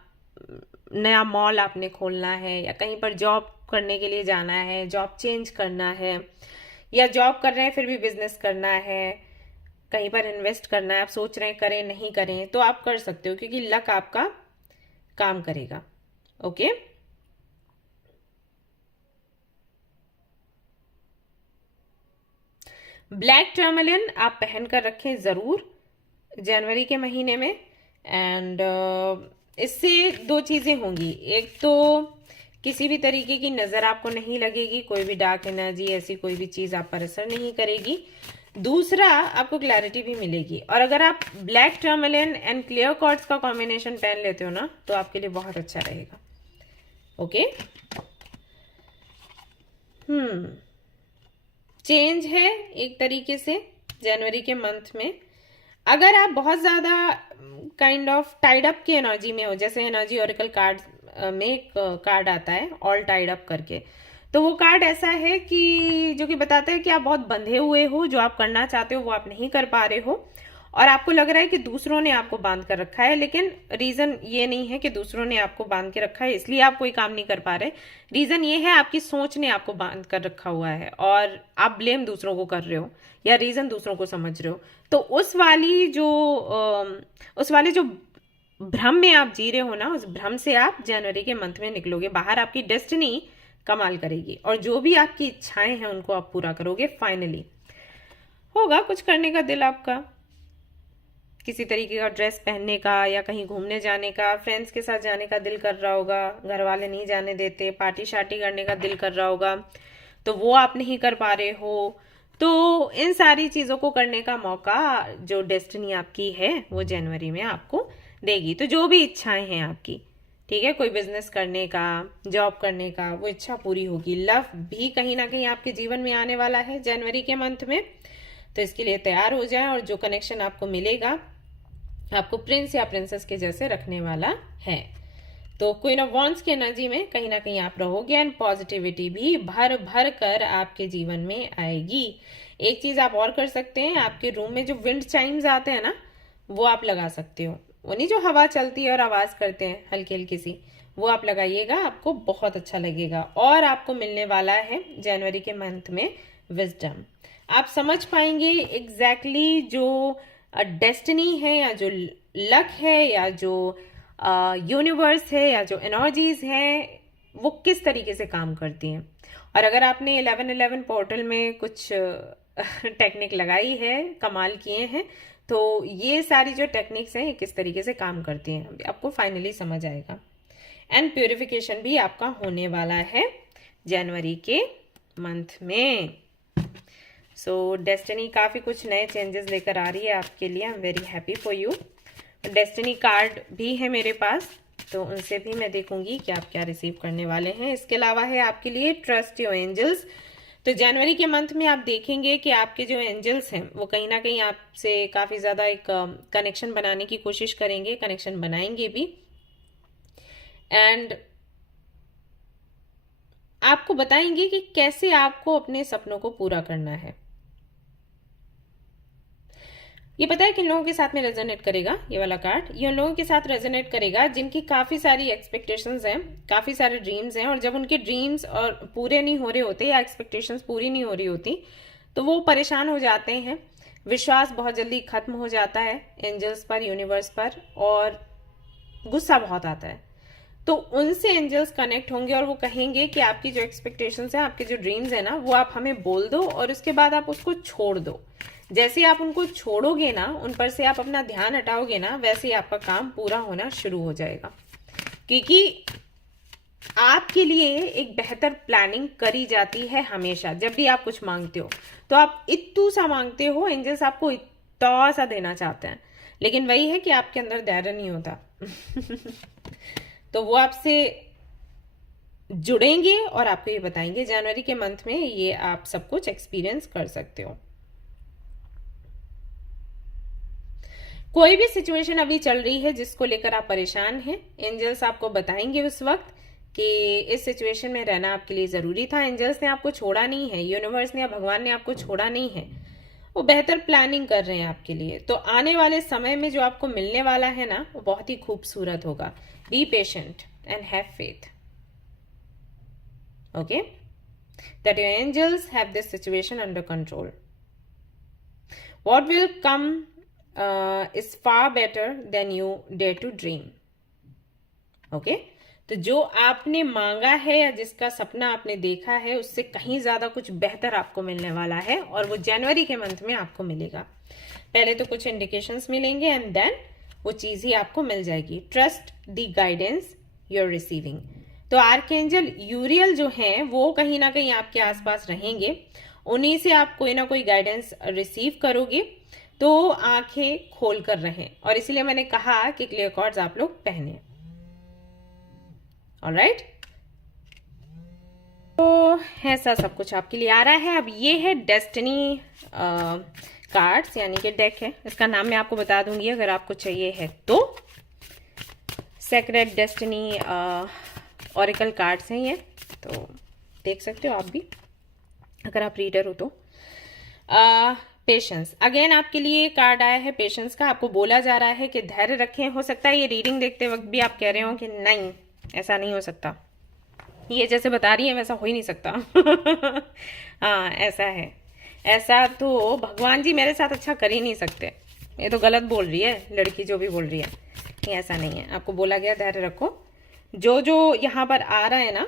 नया मॉल आपने खोलना है, या कहीं पर जॉब करने के लिए जाना है, जॉब चेंज करना है, या जॉब कर रहे हैं फिर भी बिजनेस करना है, कहीं पर इन्वेस्ट करना है, आप सोच रहे हैं करें नहीं करें, तो आप कर सकते हो क्योंकि लक आपका काम करेगा। ओके, ब्लैक टर्मलिन आप पहन कर रखें ज़रूर जनवरी के महीने में। एंड इससे दो चीज़ें होंगी, एक तो किसी भी तरीके की नज़र आपको नहीं लगेगी, कोई भी डार्क एनर्जी ऐसी कोई भी चीज़ आप पर असर नहीं करेगी। दूसरा, आपको क्लैरिटी भी मिलेगी। और अगर आप black tourmaline and clear quartz का कॉम्बिनेशन पहन लेते हो ना, तो आपके लिए बहुत अच्छा रहेगा। ओके, चेंज है एक तरीके से जनवरी के मंथ में। अगर आप बहुत ज़्यादा काइंड ऑफ टाइड अप की एनर्जी में हो, जैसे एनर्जी ओरेकल कार्ड में एक कार्ड आता है ऑल टाइड अप करके, तो वो कार्ड ऐसा है कि जो कि बताता है कि आप बहुत बंधे हुए हो, जो आप करना चाहते हो वो आप नहीं कर पा रहे हो, और आपको लग रहा है कि दूसरों ने आपको बांध कर रखा है। लेकिन रीजन ये नहीं है कि दूसरों ने आपको बांध के रखा है इसलिए आप कोई काम नहीं कर पा रहे। रीजन ये है आपकी सोच ने आपको बांध कर रखा हुआ है, और आप ब्लेम दूसरों को कर रहे हो, या रीजन दूसरों को समझ रहे हो। तो उस वाली जो भ्रम में आप जी रहे हो ना, उस भ्रम से आप जनवरी के मंथ में निकलोगे बाहर। आपकी डेस्टिनी कमाल करेगी, और जो भी आपकी इच्छाएं हैं उनको आप पूरा करोगे। फाइनली होगा कुछ करने का दिल आपका, किसी तरीके का ड्रेस पहनने का, या कहीं घूमने जाने का, फ्रेंड्स के साथ जाने का दिल कर रहा होगा, घर वाले नहीं जाने देते, पार्टी शार्टी करने का दिल कर रहा होगा, तो वो आप नहीं कर पा रहे हो। तो इन सारी चीज़ों को करने का मौका जो डेस्टिनी आपकी है वो जनवरी में आपको देगी। तो जो भी इच्छाएं हैं आपकी, ठीक है, कोई बिजनेस करने का, जॉब करने का, वो इच्छा पूरी होगी। लव भी कहीं ना कहीं आपके जीवन में आने वाला है जनवरी के मंथ में, तो इसके लिए तैयार हो जाए। और जो कनेक्शन आपको मिलेगा आपको प्रिंस या प्रिंसेस के जैसे रखने वाला है। तो क्वीन ऑफ वॉन्ड्स की एनर्जी में कहीं ना कहीं आप रहोगे, एंड पॉजिटिविटी भी भर भर कर आपके जीवन में आएगी। एक चीज आप और कर सकते हैं, आपके रूम में जो विंड चाइम्स आते हैं ना, वो आप लगा सकते हो। वो नहीं जो हवा चलती है और आवाज करते हैं हल्की हल्की सी, वो आप लगाइएगा, आपको बहुत अच्छा लगेगा। और आपको मिलने वाला है जनवरी के मंथ में विजडम। आप समझ पाएंगे एग्जैक्टली जो डेस्टिनी है, या जो लक है, या जो यूनिवर्स है, या जो एनर्जीज हैं, वो किस तरीके से काम करती हैं। और अगर आपने 1111 पोर्टल में कुछ टेक्निक लगाई है, कमाल किए हैं, तो ये सारी जो टेक्निक्स हैं ये किस तरीके से काम करती हैं आपको फाइनली समझ आएगा। एंड प्यूरिफिकेशन भी आपका होने वाला है जनवरी के मंथ में। सो डेस्टिनी काफ़ी कुछ नए चेंजेस लेकर आ रही है आपके लिए। I am very happy for you. Destiny card भी है मेरे पास, तो उनसे भी मैं देखूंगी कि आप क्या रिसीव करने वाले हैं। इसके अलावा है आपके लिए ट्रस्ट योर एंजल्स। तो जनवरी के मंथ में आप देखेंगे कि आपके जो एंजल्स हैं वो कहीं ना कहीं आपसे काफ़ी ज़्यादा एक कनेक्शन बनाने की कोशिश करेंगे, कनेक्शन बनाएंगे भी, एंड आपको बताएंगे कि कैसे आपको अपने सपनों को पूरा करना है। ये पता है किन लोगों के साथ में रेजोनेट करेगा ये वाला कार्ड? ये उन लोगों के साथ रेजोनेट करेगा जिनकी काफ़ी सारी एक्सपेक्टेशंस हैं, काफ़ी सारे ड्रीम्स हैं, और जब उनके ड्रीम्स और पूरे नहीं हो रहे होते या एक्सपेक्टेशंस पूरी नहीं हो रही होती तो वो परेशान हो जाते हैं। विश्वास बहुत जल्दी खत्म हो जाता है एंजल्स पर, यूनिवर्स पर, और गुस्सा बहुत आता है। तो उनसे एंजल्स कनेक्ट होंगे और वो कहेंगे कि आपकी जो एक्सपेक्टेशंस हैं, आपके जो ड्रीम्स हैं ना, वो आप हमें बोल दो और उसके बाद आप उसको छोड़ दो। जैसे आप उनको छोड़ोगे ना, उन पर से आप अपना ध्यान हटाओगे ना, वैसे ही आपका काम पूरा होना शुरू हो जाएगा। क्योंकि आपके लिए एक बेहतर प्लानिंग करी जाती है हमेशा। जब भी आप कुछ मांगते हो तो आप इत्तू सा मांगते हो, एंजल्स आपको इत्ता सा देना चाहते हैं, लेकिन वही है कि आपके अंदर धैर्य नहीं होता तो वो आपसे जुड़ेंगे और आपको ये बताएंगे। जनवरी के मंथ में ये आप सब कुछ एक्सपीरियंस कर सकते हो। कोई भी सिचुएशन अभी चल रही है जिसको लेकर आप परेशान हैं, एंजल्स आपको बताएंगे उस वक्त कि इस सिचुएशन में रहना आपके लिए जरूरी था। एंजल्स ने आपको छोड़ा नहीं है, यूनिवर्स ने या भगवान ने आपको छोड़ा नहीं है, वो बेहतर प्लानिंग कर रहे हैं आपके लिए। तो आने वाले समय में जो आपको मिलने वाला है ना, वो बहुत ही खूबसूरत होगा। Be patient and have faith, okay, that your angels have this situation under control. What will come is far better than you dare to dream, okay. तो जो आपने मांगा है या जिसका सपना आपने देखा है, उससे कहीं ज्यादा कुछ बेहतर आपको मिलने वाला है, और वो जनवरी के मंथ में आपको मिलेगा। पहले तो कुछ इंडिकेशंस मिलेंगे एंड देन वो चीज ही आपको मिल जाएगी। Trust the guidance you are receiving. तो आर्कएंजल यूरियल जो हैं वो कहीं ना कहीं आपके आसपास रहेंगे, उन्हीं से आप कोई ना कोई गाइडेंस रिसीव करोगे। तो आंखें खोल कर रहें, और इसीलिए मैंने कहा कि क्लियर कॉर्ड्स आप लोग पहने। ऑलराइट, तो ऐसा सब कुछ आपके लिए आ रहा है। अब ये है डेस्टिनी कार्ड्स, यानी कि डेक है, इसका नाम मैं आपको बता दूंगी अगर आपको चाहिए है तो। सेक्रेड डेस्टिनी ऑरिकल कार्ड्स हैं ये, तो देख सकते हो आप भी अगर आप रीडर हो तो। पेशेंस, अगेन आपके लिए कार्ड आया है पेशेंस का। आपको बोला जा रहा है कि धैर्य रखें। हो सकता है ये रीडिंग देखते वक्त भी आप कह रहे हो कि नहीं, ऐसा नहीं हो सकता, ये जैसे बता रही है वैसा हो ही नहीं सकता। हाँ ऐसा है, ऐसा तो भगवान जी मेरे साथ अच्छा कर ही नहीं सकते, ये तो गलत बोल रही है लड़की जो भी बोल रही है, ये ऐसा नहीं है। आपको बोला गया धैर्य रखो, जो जो यहाँ पर आ रहा है ना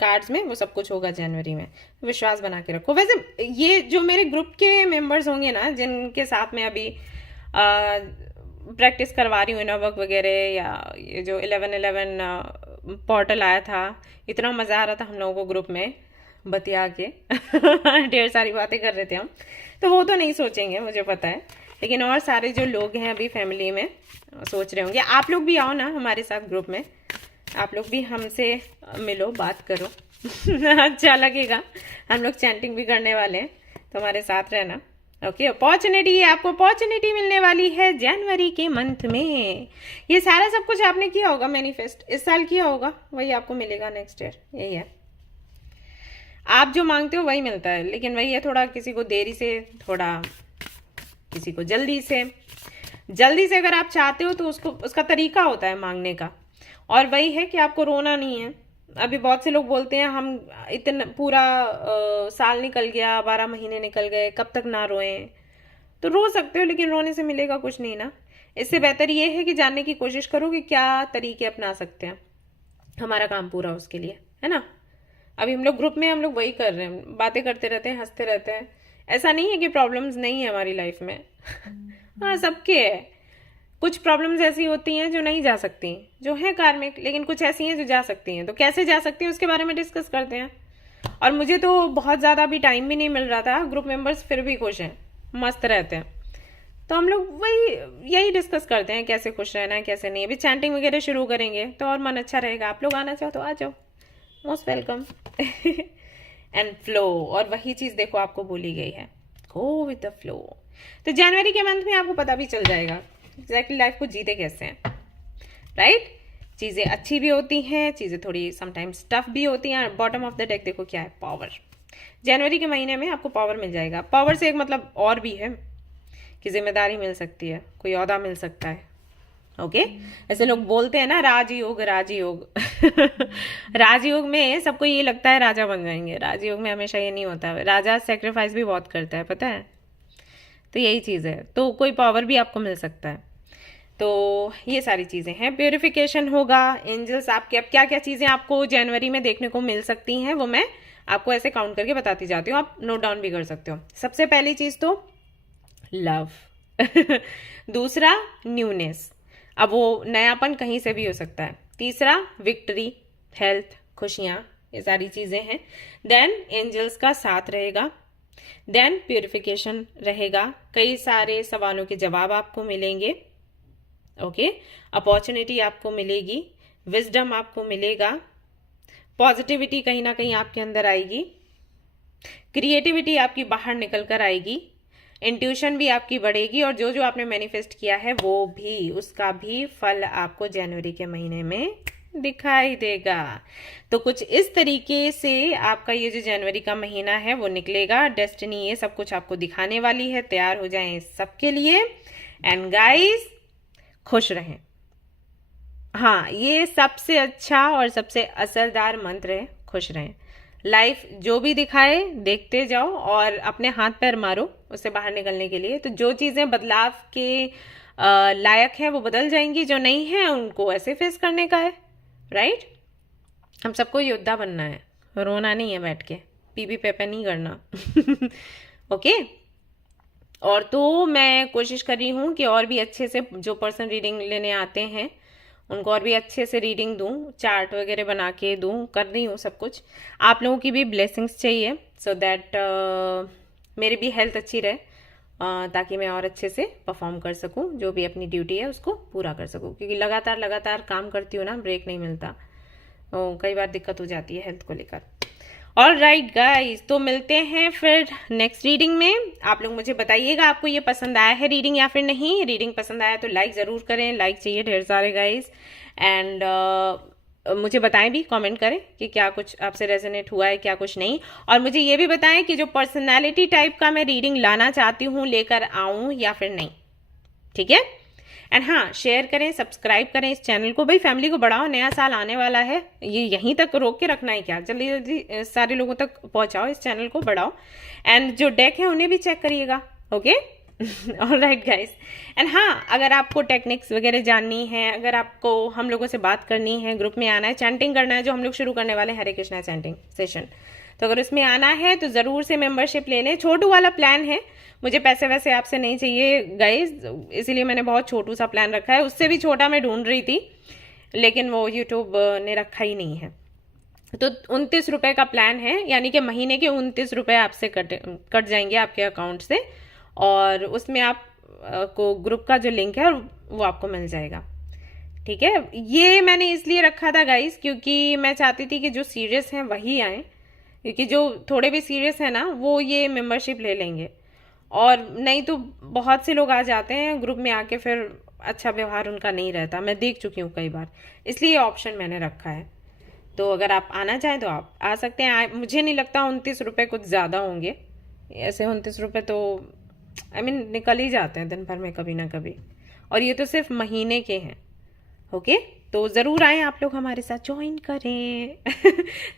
कार्ड्स में वो सब कुछ होगा जनवरी में, विश्वास बना के रखो। वैसे ये जो मेरे ग्रुप के मेंबर्स होंगे ना, जिनके साथ मैं अभी प्रैक्टिस करवा रही हूँ इनवर्क वगैरह, या ये जो 1111 पोर्टल आया था, इतना मज़ा आ रहा था हम लोगों को ग्रुप में बतिया के। ढेर सारी बातें कर रहे थे हम, तो वो तो नहीं सोचेंगे मुझे पता है, लेकिन और सारे जो लोग हैं अभी फैमिली में सोच रहे होंगे। आप लोग भी आओ ना हमारे साथ ग्रुप में, आप लोग भी हमसे मिलो, बात करो। अच्छा लगेगा। हम लोग चैंटिंग भी करने वाले हैं, तो हमारे साथ रहना, ओके। अपॉर्चुनिटी, आपको अपॉर्चुनिटी मिलने वाली है जनवरी के मंथ में। ये सारा सब कुछ आपने किया होगा मैनिफेस्ट, इस साल किया होगा, वही आपको मिलेगा नेक्स्ट ईयर। यही है, आप जो मांगते हो वही मिलता है, लेकिन वही है थोड़ा किसी को देरी से, थोड़ा किसी को जल्दी से। जल्दी से अगर आप चाहते हो तो उसको उसका तरीका होता है मांगने का, और वही है कि आपको रोना नहीं है। अभी बहुत से लोग बोलते हैं हम इतना पूरा साल निकल गया, 12 महीने निकल गए, कब तक ना रोएं। तो रो सकते हो, लेकिन रोने से मिलेगा कुछ नहीं ना। इससे बेहतर ये है कि जानने की कोशिश करो कि क्या तरीके अपना सकते हैं, हमारा काम पूरा उसके लिए, है ना। अभी हम लोग ग्रुप में हम लोग वही कर रहे हैं, बातें करते रहते हैं, हंसते रहते हैं। ऐसा नहीं है कि प्रॉब्लम्स नहीं है हमारी लाइफ में। हाँ सबके है, कुछ प्रॉब्लम्स ऐसी होती हैं जो नहीं जा सकती, जो है कार्मिक, लेकिन कुछ ऐसी हैं जो जा सकती हैं। तो कैसे जा सकती हैं उसके बारे में डिस्कस करते हैं। और मुझे तो बहुत ज़्यादा अभी टाइम भी नहीं मिल रहा था, ग्रुप मेंबर्स फिर भी खुश हैं, मस्त रहते हैं। तो हम लोग वही यही डिस्कस करते हैं कैसे खुश रहना है, कैसे नहीं। अभी चैंटिंग वगैरह शुरू करेंगे तो और मन अच्छा रहेगा। आप लोग आना चाहो तो आ जाओ, मोस्ट वेलकम। एंड फ्लो, और वही चीज़ देखो आपको बोली गई है, गो विद द फ्लो। तो जनवरी के मंथ में आपको पता भी चल जाएगा एग्जैक्टली लाइफ को जीते कैसे हैं, राइट। चीज़ें अच्छी भी होती हैं, चीज़ें थोड़ी समटाइम्स टफ भी होती हैं। बॉटम ऑफ द डेक देखो क्या है, पावर। जनवरी के महीने में आपको पावर मिल जाएगा। पावर से एक मतलब और भी है कि जिम्मेदारी मिल सकती है, कोई ओहदा मिल सकता है, ओके। ऐसे लोग बोलते हैं ना राजयोग राजयोग। राजयोग में सबको ये लगता है राजा बन जाएंगे, राजयोग में हमेशा ये नहीं होता है। राजा सेक्रीफाइस भी बहुत करता है, पता है। तो यही चीज़ है, तो कोई पावर भी आपको मिल सकता है। तो ये सारी चीज़ें हैं। प्योरिफिकेशन होगा, एंजल्स आपके, अब क्या क्या चीज़ें आपको जनवरी में देखने को मिल सकती हैं वो मैं आपको ऐसे काउंट करके बताती जाती हूँ, आप नोट डाउन भी कर सकते हो। सबसे पहली चीज़ तो लव। दूसरा न्यूनेस, अब वो नयापन कहीं से भी हो सकता है। तीसरा विक्ट्री, हेल्थ, खुशियाँ, ये सारी चीज़ें हैं। देन एंजल्स का साथ रहेगा, देन प्योरिफिकेशन रहेगा, कई सारे सवालों के जवाब आपको मिलेंगे, ओके। अपॉर्चुनिटी आपको मिलेगी, विजडम आपको मिलेगा, पॉजिटिविटी कहीं ना कहीं आपके अंदर आएगी, क्रिएटिविटी आपकी बाहर निकल कर आएगी, इंट्यूशन भी आपकी बढ़ेगी, और जो जो आपने मैनिफेस्ट किया है वो भी, उसका भी फल आपको जनवरी के महीने में दिखाई देगा। तो कुछ इस तरीके से आपका ये जो जनवरी का महीना है वो निकलेगा। डेस्टिनी ये सब कुछ आपको दिखाने वाली है। तैयार हो जाएं सबके लिए। एंड गाइस, खुश रहें। हाँ, ये सबसे अच्छा और सबसे असरदार मंत्र है, खुश रहें। लाइफ जो भी दिखाए देखते जाओ और अपने हाथ पैर मारो उससे बाहर निकलने के लिए। तो जो चीज़ें बदलाव के लायक है वो बदल जाएंगी, जो नहीं है उनको ऐसे फेस करने का है, राइट। हम सबको योद्धा बनना है, रोना नहीं है बैठ के, पीपी पेपे नहीं करना। ओके। और तो मैं कोशिश कर रही हूँ कि और भी अच्छे से जो पर्सन रीडिंग लेने आते हैं उनको और भी अच्छे से रीडिंग दूँ, चार्ट वगैरह बना के दूँ, कर रही हूँ सब कुछ। आप लोगों की भी ब्लेसिंग्स चाहिए सो दैट मेरी भी हेल्थ अच्छी रहे, ताकि मैं और अच्छे से परफॉर्म कर सकूँ, जो भी अपनी ड्यूटी है उसको पूरा कर सकूँ। क्योंकि लगातार काम करती हूँ ना, ब्रेक नहीं मिलता, तो कई बार दिक्कत हो जाती है हेल्थ को लेकर। ऑल राइट गाइज, तो मिलते हैं फिर नेक्स्ट रीडिंग में। आप लोग मुझे बताइएगा आपको ये पसंद आया है रीडिंग या फिर नहीं। रीडिंग पसंद आया तो लाइक ज़रूर करें, लाइक चाहिए ढेर सारे गाइज। एंड मुझे बताएं भी, कमेंट करें कि क्या कुछ आपसे रेजोनेट हुआ है, क्या कुछ नहीं। और मुझे ये भी बताएं कि जो पर्सनैलिटी टाइप का मैं रीडिंग लाना चाहती हूँ लेकर आऊँ या फिर नहीं, ठीक है। एंड हाँ, शेयर करें, सब्सक्राइब करें इस चैनल को। भाई फैमिली को बढ़ाओ, नया साल आने वाला है, ये यहीं तक रोक के रखना है क्या, जल्दी जल्दी सारे लोगों तक पहुंचाओ, इस चैनल को बढ़ाओ। एंड जो डेक है उन्हें भी चेक करिएगा, okay. All right guys. And हाँ, अगर आपको टेक्निक्स वगैरह जाननी है, अगर आपको हम लोगों से बात करनी है, ग्रुप में आना है, चैंटिंग करना है, जो हम लोग शुरू करने वाले हैं हरे कृष्णा चैंटिंग सेशन, तो अगर उसमें आना है तो ज़रूर से मेंबरशिप ले लें। छोटू वाला प्लान है, मुझे पैसे वैसे आपसे नहीं चाहिए गाइज, इसीलिए मैंने बहुत छोटू सा प्लान रखा है। उससे भी छोटा मैं ढूंढ रही थी लेकिन वो यूट्यूब ने रखा ही नहीं है। तो 29 रुपये का प्लान है, यानी कि महीने के 29 रुपये आपसे कट जाएंगे आपके अकाउंट से, और उसमें आप को ग्रुप का जो लिंक है वो आपको मिल जाएगा, ठीक है। ये मैंने इसलिए रखा था गाइज क्योंकि मैं चाहती थी कि जो सीरियस हैं वही आएँ, क्योंकि जो थोड़े भी सीरियस है ना वो ये मेंबरशिप ले लेंगे, और नहीं तो बहुत से लोग आ जाते हैं ग्रुप में आके, फिर अच्छा व्यवहार उनका नहीं रहता, मैं देख चुकी हूँ कई बार, इसलिए ये ऑप्शन मैंने रखा है। तो अगर आप आना चाहें तो आप आ सकते हैं। मुझे नहीं लगता 29 रुपये कुछ ज़्यादा होंगे, ऐसे 29 रुपये तो निकल ही जाते हैं दिन भर में कभी ना कभी, और ये तो सिर्फ महीने के हैं, ओके। तो ज़रूर आएँ आप लोग, हमारे साथ ज्वाइन करें।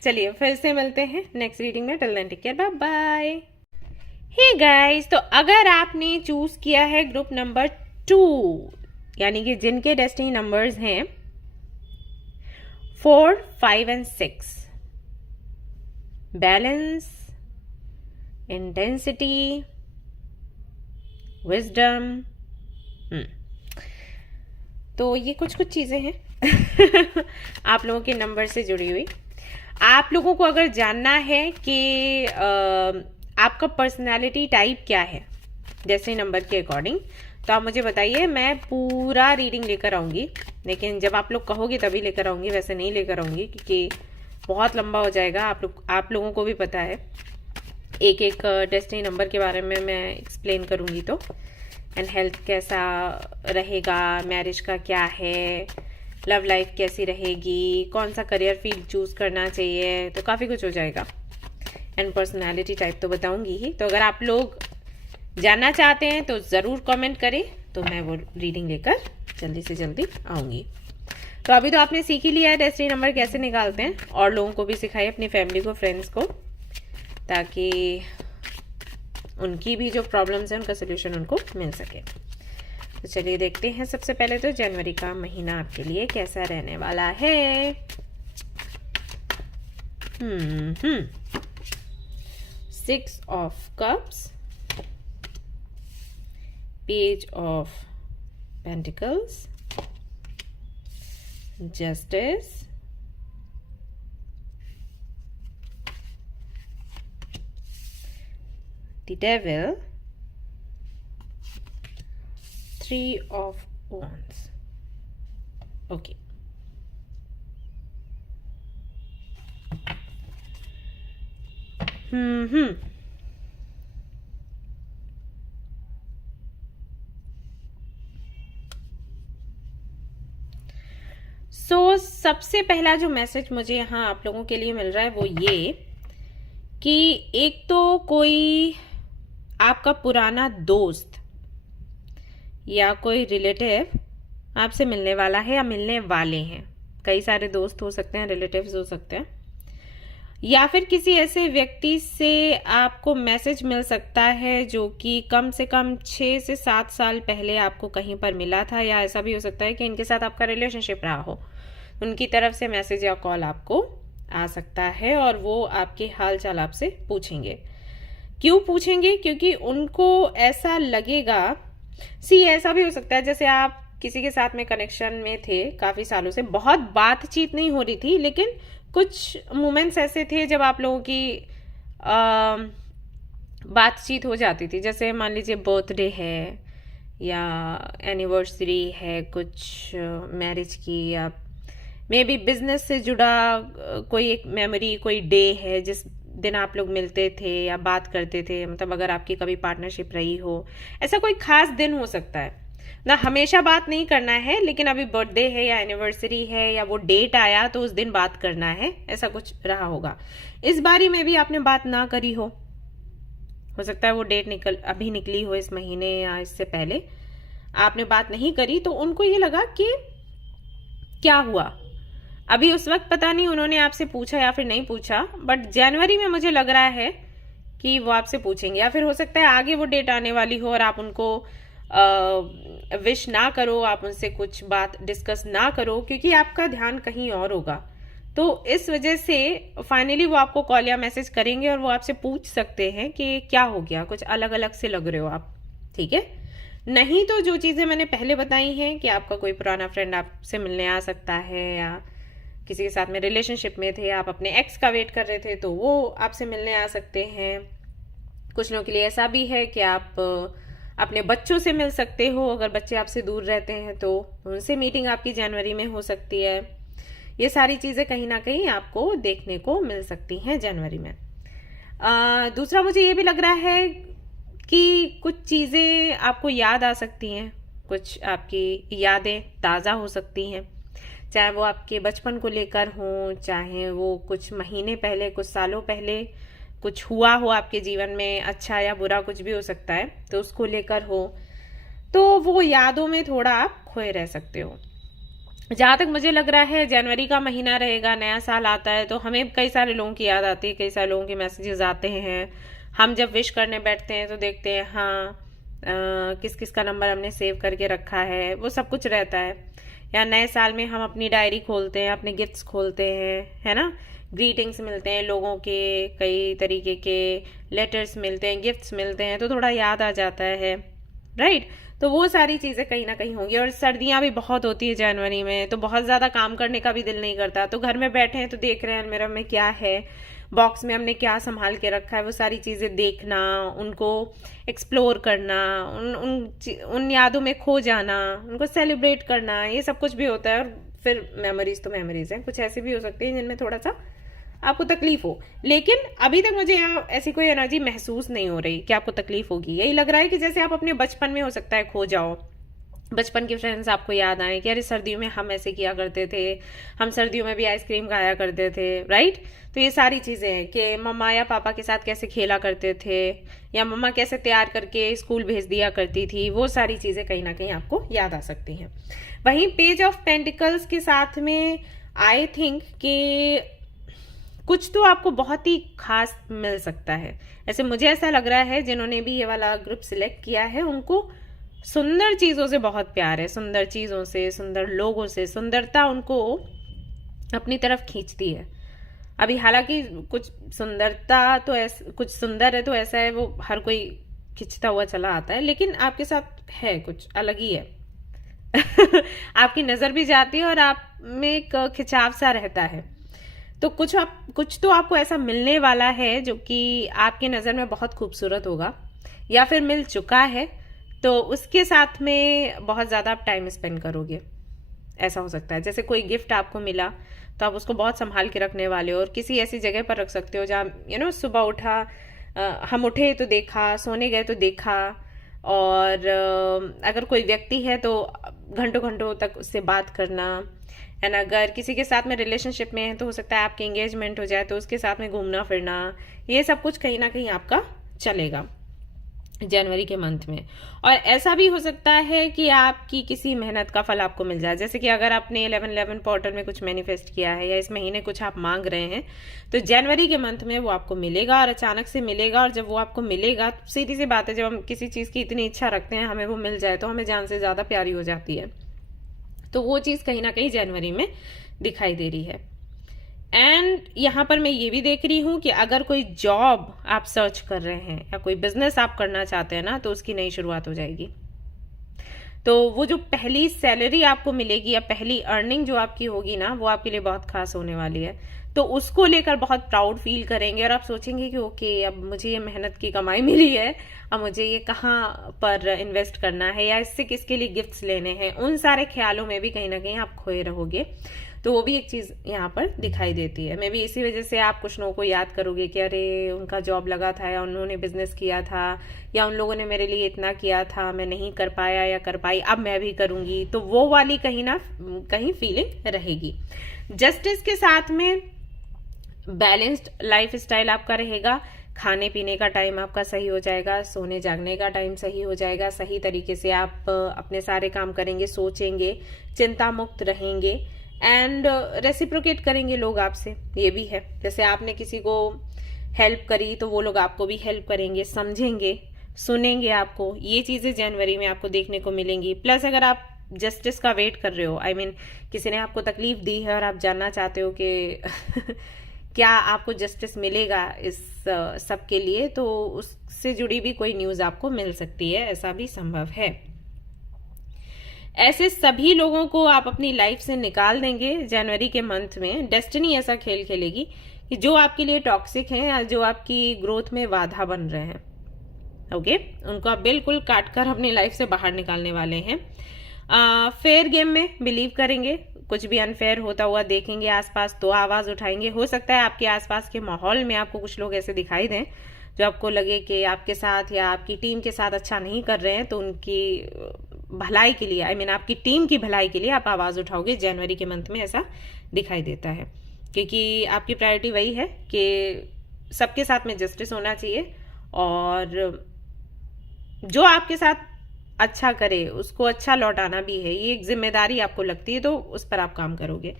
चलिए फिर से मिलते हैं नेक्स्ट रीडिंग में। Till then take care, bye bye. Hey guys, तो अगर आपने चूज किया है ग्रुप नंबर 2, यानी कि जिनके डेस्टिनी नंबर्स हैं 4, 5 एंड 6, बैलेंस, इंटेंसिटी, विजडम, तो ये कुछ चीज़ें हैं आप लोगों के नंबर से जुड़ी हुई। आप लोगों को अगर जानना है कि आपका पर्सनालिटी टाइप क्या है जैसे नंबर के अकॉर्डिंग, तो आप मुझे बताइए, मैं पूरा रीडिंग लेकर आऊँगी। लेकिन जब आप लोग कहोगे तभी लेकर आऊँगी, वैसे नहीं लेकर आऊँगी क्योंकि बहुत लंबा हो जाएगा। आप लोगों को भी पता है, एक एक डेस्टिनी नंबर के बारे में मैं एक्सप्लेन करूँगी तो। एंड हेल्थ कैसा रहेगा, मैरिज का क्या है, लव लाइफ कैसी रहेगी, कौन सा करियर फील्ड चूज़ करना चाहिए, तो काफ़ी कुछ हो जाएगा। एंड पर्सनालिटी टाइप तो बताऊंगी ही। तो अगर आप लोग जानना चाहते हैं तो ज़रूर कमेंट करें, तो मैं वो रीडिंग लेकर जल्दी से जल्दी आऊँगी। तो अभी तो आपने सीख ही लिया है डेस्टिनी नंबर कैसे निकालते हैं, और लोगों को भी सिखाइए, अपनी फैमिली को, फ्रेंड्स को, ताकि उनकी भी जो प्रॉब्लम्स हैं उनका सोल्यूशन उनको मिल सके। तो चलिए देखते हैं। सबसे पहले तो जनवरी का महीना आपके लिए कैसा रहने वाला है। 6 of cups, page of pentacles, justice, the devil, 3 of wands, okay। हम्म। सबसे पहला जो मैसेज मुझे यहाँ आप लोगों के लिए मिल रहा है वो ये कि एक तो कोई आपका पुराना दोस्त या कोई रिलेटिव आपसे मिलने वाला है या मिलने वाले हैं। कई सारे दोस्त हो सकते हैं, रिलेटिव्स हो सकते हैं, या फिर किसी ऐसे व्यक्ति से आपको मैसेज मिल सकता है जो कि कम से कम 6 से 7 साल पहले आपको कहीं पर मिला था, या ऐसा भी हो सकता है कि इनके साथ आपका रिलेशनशिप रहा हो। उनकी तरफ से मैसेज या कॉल आपको आ सकता है और वो आपके हाल चाल आपसे पूछेंगे। क्यों पूछेंगे? क्योंकि उनको ऐसा लगेगा, ऐसा भी हो सकता है जैसे आप किसी के साथ में कनेक्शन में थे काफी सालों से, बहुत बातचीत नहीं हो रही थी, लेकिन कुछ मोमेंट्स ऐसे थे जब आप लोगों की बातचीत हो जाती थी। जैसे मान लीजिए बर्थडे है या एनिवर्सरी है कुछ मैरिज की, या मे बी बिजनेस से जुड़ा कोई एक मेमोरी, कोई डे है जिस दिन आप लोग मिलते थे या बात करते थे। मतलब अगर आपकी कभी पार्टनरशिप रही हो, ऐसा कोई खास दिन हो सकता है ना। हमेशा बात नहीं करना है, लेकिन अभी बर्थडे है या एनिवर्सरी है या वो डेट आया तो उस दिन बात करना है, ऐसा कुछ रहा होगा। इस बारी में भी आपने बात ना करी हो सकता है वो डेट अभी निकली हो इस महीने या इससे पहले आपने बात नहीं करी, तो उनको ये लगा कि क्या हुआ। अभी उस वक्त पता नहीं उन्होंने आपसे पूछा या फिर नहीं पूछा, बट जनवरी में मुझे लग रहा है कि वो आपसे पूछेंगे। या फिर हो सकता है आगे वो डेट आने वाली हो और आप उनको विश ना करो, आप उनसे कुछ बात डिस्कस ना करो, क्योंकि आपका ध्यान कहीं और होगा। तो इस वजह से फाइनली वो आपको कॉल या मैसेज करेंगे और वो आपसे पूछ सकते हैं कि क्या हो गया, कुछ अलग अलग से लग रहे हो आप, ठीक है। नहीं तो जो चीजें मैंने पहले बताई हैं कि आपका कोई पुराना फ्रेंड आपसे मिलने आ सकता है, या किसी के साथ में रिलेशनशिप में थे, आप अपने एक्स का वेट कर रहे थे तो वो आपसे मिलने आ सकते हैं। कुछ लोगों के लिए ऐसा भी है कि आप अपने बच्चों से मिल सकते हो, अगर बच्चे आपसे दूर रहते हैं तो उनसे मीटिंग आपकी जनवरी में हो सकती है। ये सारी चीजें कहीं ना कहीं आपको देखने को मिल सकती हैं जनवरी में। दूसरा मुझे ये भी लग रहा है कि कुछ चीजें आपको याद आ सकती हैं, कुछ आपकी यादें ताज़ा हो सकती हैं, चाहे वो आपके बचपन को लेकर हो, चाहे वो कुछ महीने पहले, कुछ सालों पहले कुछ हुआ हो आपके जीवन में, अच्छा या बुरा कुछ भी हो सकता है, तो उसको लेकर हो, तो वो यादों में थोड़ा आप खोए रह सकते हो। जहाँ तक मुझे लग रहा है जनवरी का महीना रहेगा, नया साल आता है, तो हमें कई सारे लोगों की याद आती है, कई सारे लोगों के मैसेजेस आते हैं। हम जब विश करने बैठते हैं तो देखते हैं हाँ किस किस का नंबर हमने सेव करके रखा है, वो सब कुछ रहता है। या नए साल में हम अपनी डायरी खोलते हैं, अपने गिफ्ट्स खोलते हैं, है ना, ग्रीटिंग्स मिलते हैं लोगों के, कई तरीके के लेटर्स मिलते हैं, गिफ्ट्स मिलते हैं, तो थोड़ा याद आ जाता है, राइट। तो वो सारी चीज़ें कहीं ना कहीं होंगी। और सर्दियाँ भी बहुत होती है जनवरी में, तो बहुत ज़्यादा काम करने का भी दिल नहीं करता, तो घर में बैठे हैं तो देख रहे हैं अलमीरा में क्या है, बॉक्स में हमने क्या संभाल के रखा है, वो सारी चीज़ें देखना, उनको एक्सप्लोर करना, उन यादों में खो जाना, उनको सेलिब्रेट करना, ये सब कुछ भी होता है। और फिर मेमोरीज तो मेमोरीज हैं, कुछ ऐसी भी हो सकती है जिनमें थोड़ा सा आपको तकलीफ हो, लेकिन अभी तक मुझे यहाँ ऐसी कोई एनर्जी महसूस नहीं हो रही कि आपको तकलीफ होगी। यही लग रहा है कि जैसे आप अपने बचपन में हो सकता है खो जाओ, बचपन के फ्रेंड्स आपको याद आए कि अरे सर्दियों में हम ऐसे किया करते थे, हम सर्दियों में भी आइसक्रीम खाया करते थे, राइट। तो ये सारी चीज़ें हैं कि मम्मा या पापा के साथ कैसे खेला करते थे, या मम्मा कैसे तैयार करके स्कूल भेज दिया करती थी, वो सारी चीज़ें कहीं ना कहीं आपको याद आ सकती हैं। वहीं पेज ऑफ पेंटिकल्स के साथ में आई थिंक कि कुछ तो आपको बहुत ही खास मिल सकता है। ऐसे मुझे ऐसा लग रहा है जिन्होंने भी ये वाला ग्रुप सिलेक्ट किया है उनको सुंदर चीज़ों से बहुत प्यार है, सुंदर चीज़ों से, सुंदर लोगों से, सुंदरता उनको अपनी तरफ खींचती है। अभी हालांकि कुछ सुंदरता तो ऐसा, कुछ सुंदर है तो ऐसा है वो हर कोई खींचता हुआ चला आता है, लेकिन आपके साथ है कुछ अलग ही है आपकी नज़र भी जाती है और आप में एक खिंचाव सा रहता है। तो कुछ तो आपको ऐसा मिलने वाला है जो कि आपकी नज़र में बहुत खूबसूरत होगा, या फिर मिल चुका है, तो उसके साथ में बहुत ज़्यादा आप टाइम स्पेंड करोगे, ऐसा हो सकता है। जैसे कोई गिफ्ट आपको मिला तो आप उसको बहुत संभाल के रखने वाले हो, और किसी ऐसी जगह पर रख सकते हो जहाँ सुबह उठा, हम उठे तो देखा, सोने गए तो देखा, और अगर कोई व्यक्ति है तो घंटों घंटों तक उससे बात करना। एंड अगर किसी के साथ में रिलेशनशिप में है तो हो सकता है आपकी एंगेजमेंट हो जाए तो उसके साथ में घूमना फिरना, ये सब कुछ कहीं ना कहीं आपका चलेगा जनवरी के मंथ में। और ऐसा भी हो सकता है कि आपकी किसी मेहनत का फल आपको मिल जाए, जैसे कि अगर आपने 11/11 पोर्टल में कुछ मैनिफेस्ट किया है या इस महीने कुछ आप मांग रहे हैं तो जनवरी के मंथ में वो आपको मिलेगा, और अचानक से मिलेगा। और जब वो आपको मिलेगा तो सीधी सी बात है, जब हम किसी चीज़ की इतनी इच्छा रखते हैं हमें वो मिल जाए तो हमें जान से ज़्यादा प्यारी हो जाती है। तो वो चीज़ कहीं ना कहीं जनवरी में दिखाई दे रही है। एंड यहाँ पर मैं ये भी देख रही हूँ कि अगर कोई जॉब आप सर्च कर रहे हैं या कोई बिजनेस आप करना चाहते हैं ना, तो उसकी नई शुरुआत हो जाएगी। तो वो जो पहली सैलरी आपको मिलेगी या पहली अर्निंग जो आपकी होगी ना, वो आपके लिए बहुत खास होने वाली है। तो उसको लेकर बहुत प्राउड फील करेंगे और आप सोचेंगे कि ओके, अब मुझे ये मेहनत की कमाई मिली है, अब मुझे ये कहाँ पर इन्वेस्ट करना है या इससे किसके लिए गिफ्ट्स लेने हैं, उन सारे ख्यालों में भी कहीं ना कहीं आप खोए रहोगे। तो वो भी एक चीज यहाँ पर दिखाई देती है। मे बी इसी वजह से आप कुछ लोगों को याद करोगे कि अरे उनका जॉब लगा था या उन्होंने बिजनेस किया था या उन लोगों ने मेरे लिए इतना किया था, मैं नहीं कर पाया या कर पाई, अब मैं भी करूंगी। तो वो वाली कहीं ना कहीं फीलिंग रहेगी। जस्टिस के साथ में बैलेंस्ड लाइफ स्टाइल आपका रहेगा। खाने पीने का टाइम आपका सही हो जाएगा, सोने जागने का टाइम सही हो जाएगा, सही तरीके से आप अपने सारे काम करेंगे, सोचेंगे, चिंता मुक्त रहेंगे एंड रेसिप्रोकेट करेंगे लोग आपसे। ये भी है, जैसे आपने किसी को हेल्प करी तो वो लोग आपको भी हेल्प करेंगे, समझेंगे, सुनेंगे आपको। ये चीजें जनवरी में आपको देखने को मिलेंगी। प्लस अगर आप जस्टिस का वेट कर रहे हो, आई मीन किसी ने आपको तकलीफ दी है और आप जानना चाहते हो कि क्या आपको जस्टिस मिलेगा इस सब के लिए, तो उससे जुड़ी भी कोई न्यूज आपको मिल सकती है, ऐसा भी संभव है। ऐसे सभी लोगों को आप अपनी लाइफ से निकाल देंगे जनवरी के मंथ में। डेस्टिनी ऐसा खेल खेलेगी कि जो आपके लिए टॉक्सिक हैं या जो आपकी ग्रोथ में बाधा बन रहे हैं, ओके, उनको आप बिल्कुल काट कर अपनी लाइफ से बाहर निकालने वाले हैं। फेयर गेम में बिलीव करेंगे, कुछ भी अनफेयर होता हुआ देखेंगे आसपास तो आवाज उठाएंगे। हो सकता है आपके आसपास के माहौल में आपको कुछ लोग ऐसे दिखाई दें जो आपको लगे कि आपके साथ या आपकी टीम के साथ अच्छा नहीं कर रहे हैं, तो उनकी भलाई के लिए, आई मीन आपकी टीम की भलाई के लिए आप आवाज उठाओगे। जनवरी के मंथ में ऐसा दिखाई देता है, क्योंकि आपकी प्रायोरिटी वही है कि सबके साथ में जस्टिस होना चाहिए, और जो आपके साथ अच्छा करे उसको अच्छा लौटाना भी है। ये एक जिम्मेदारी आपको लगती है, तो उस पर आप काम करोगे।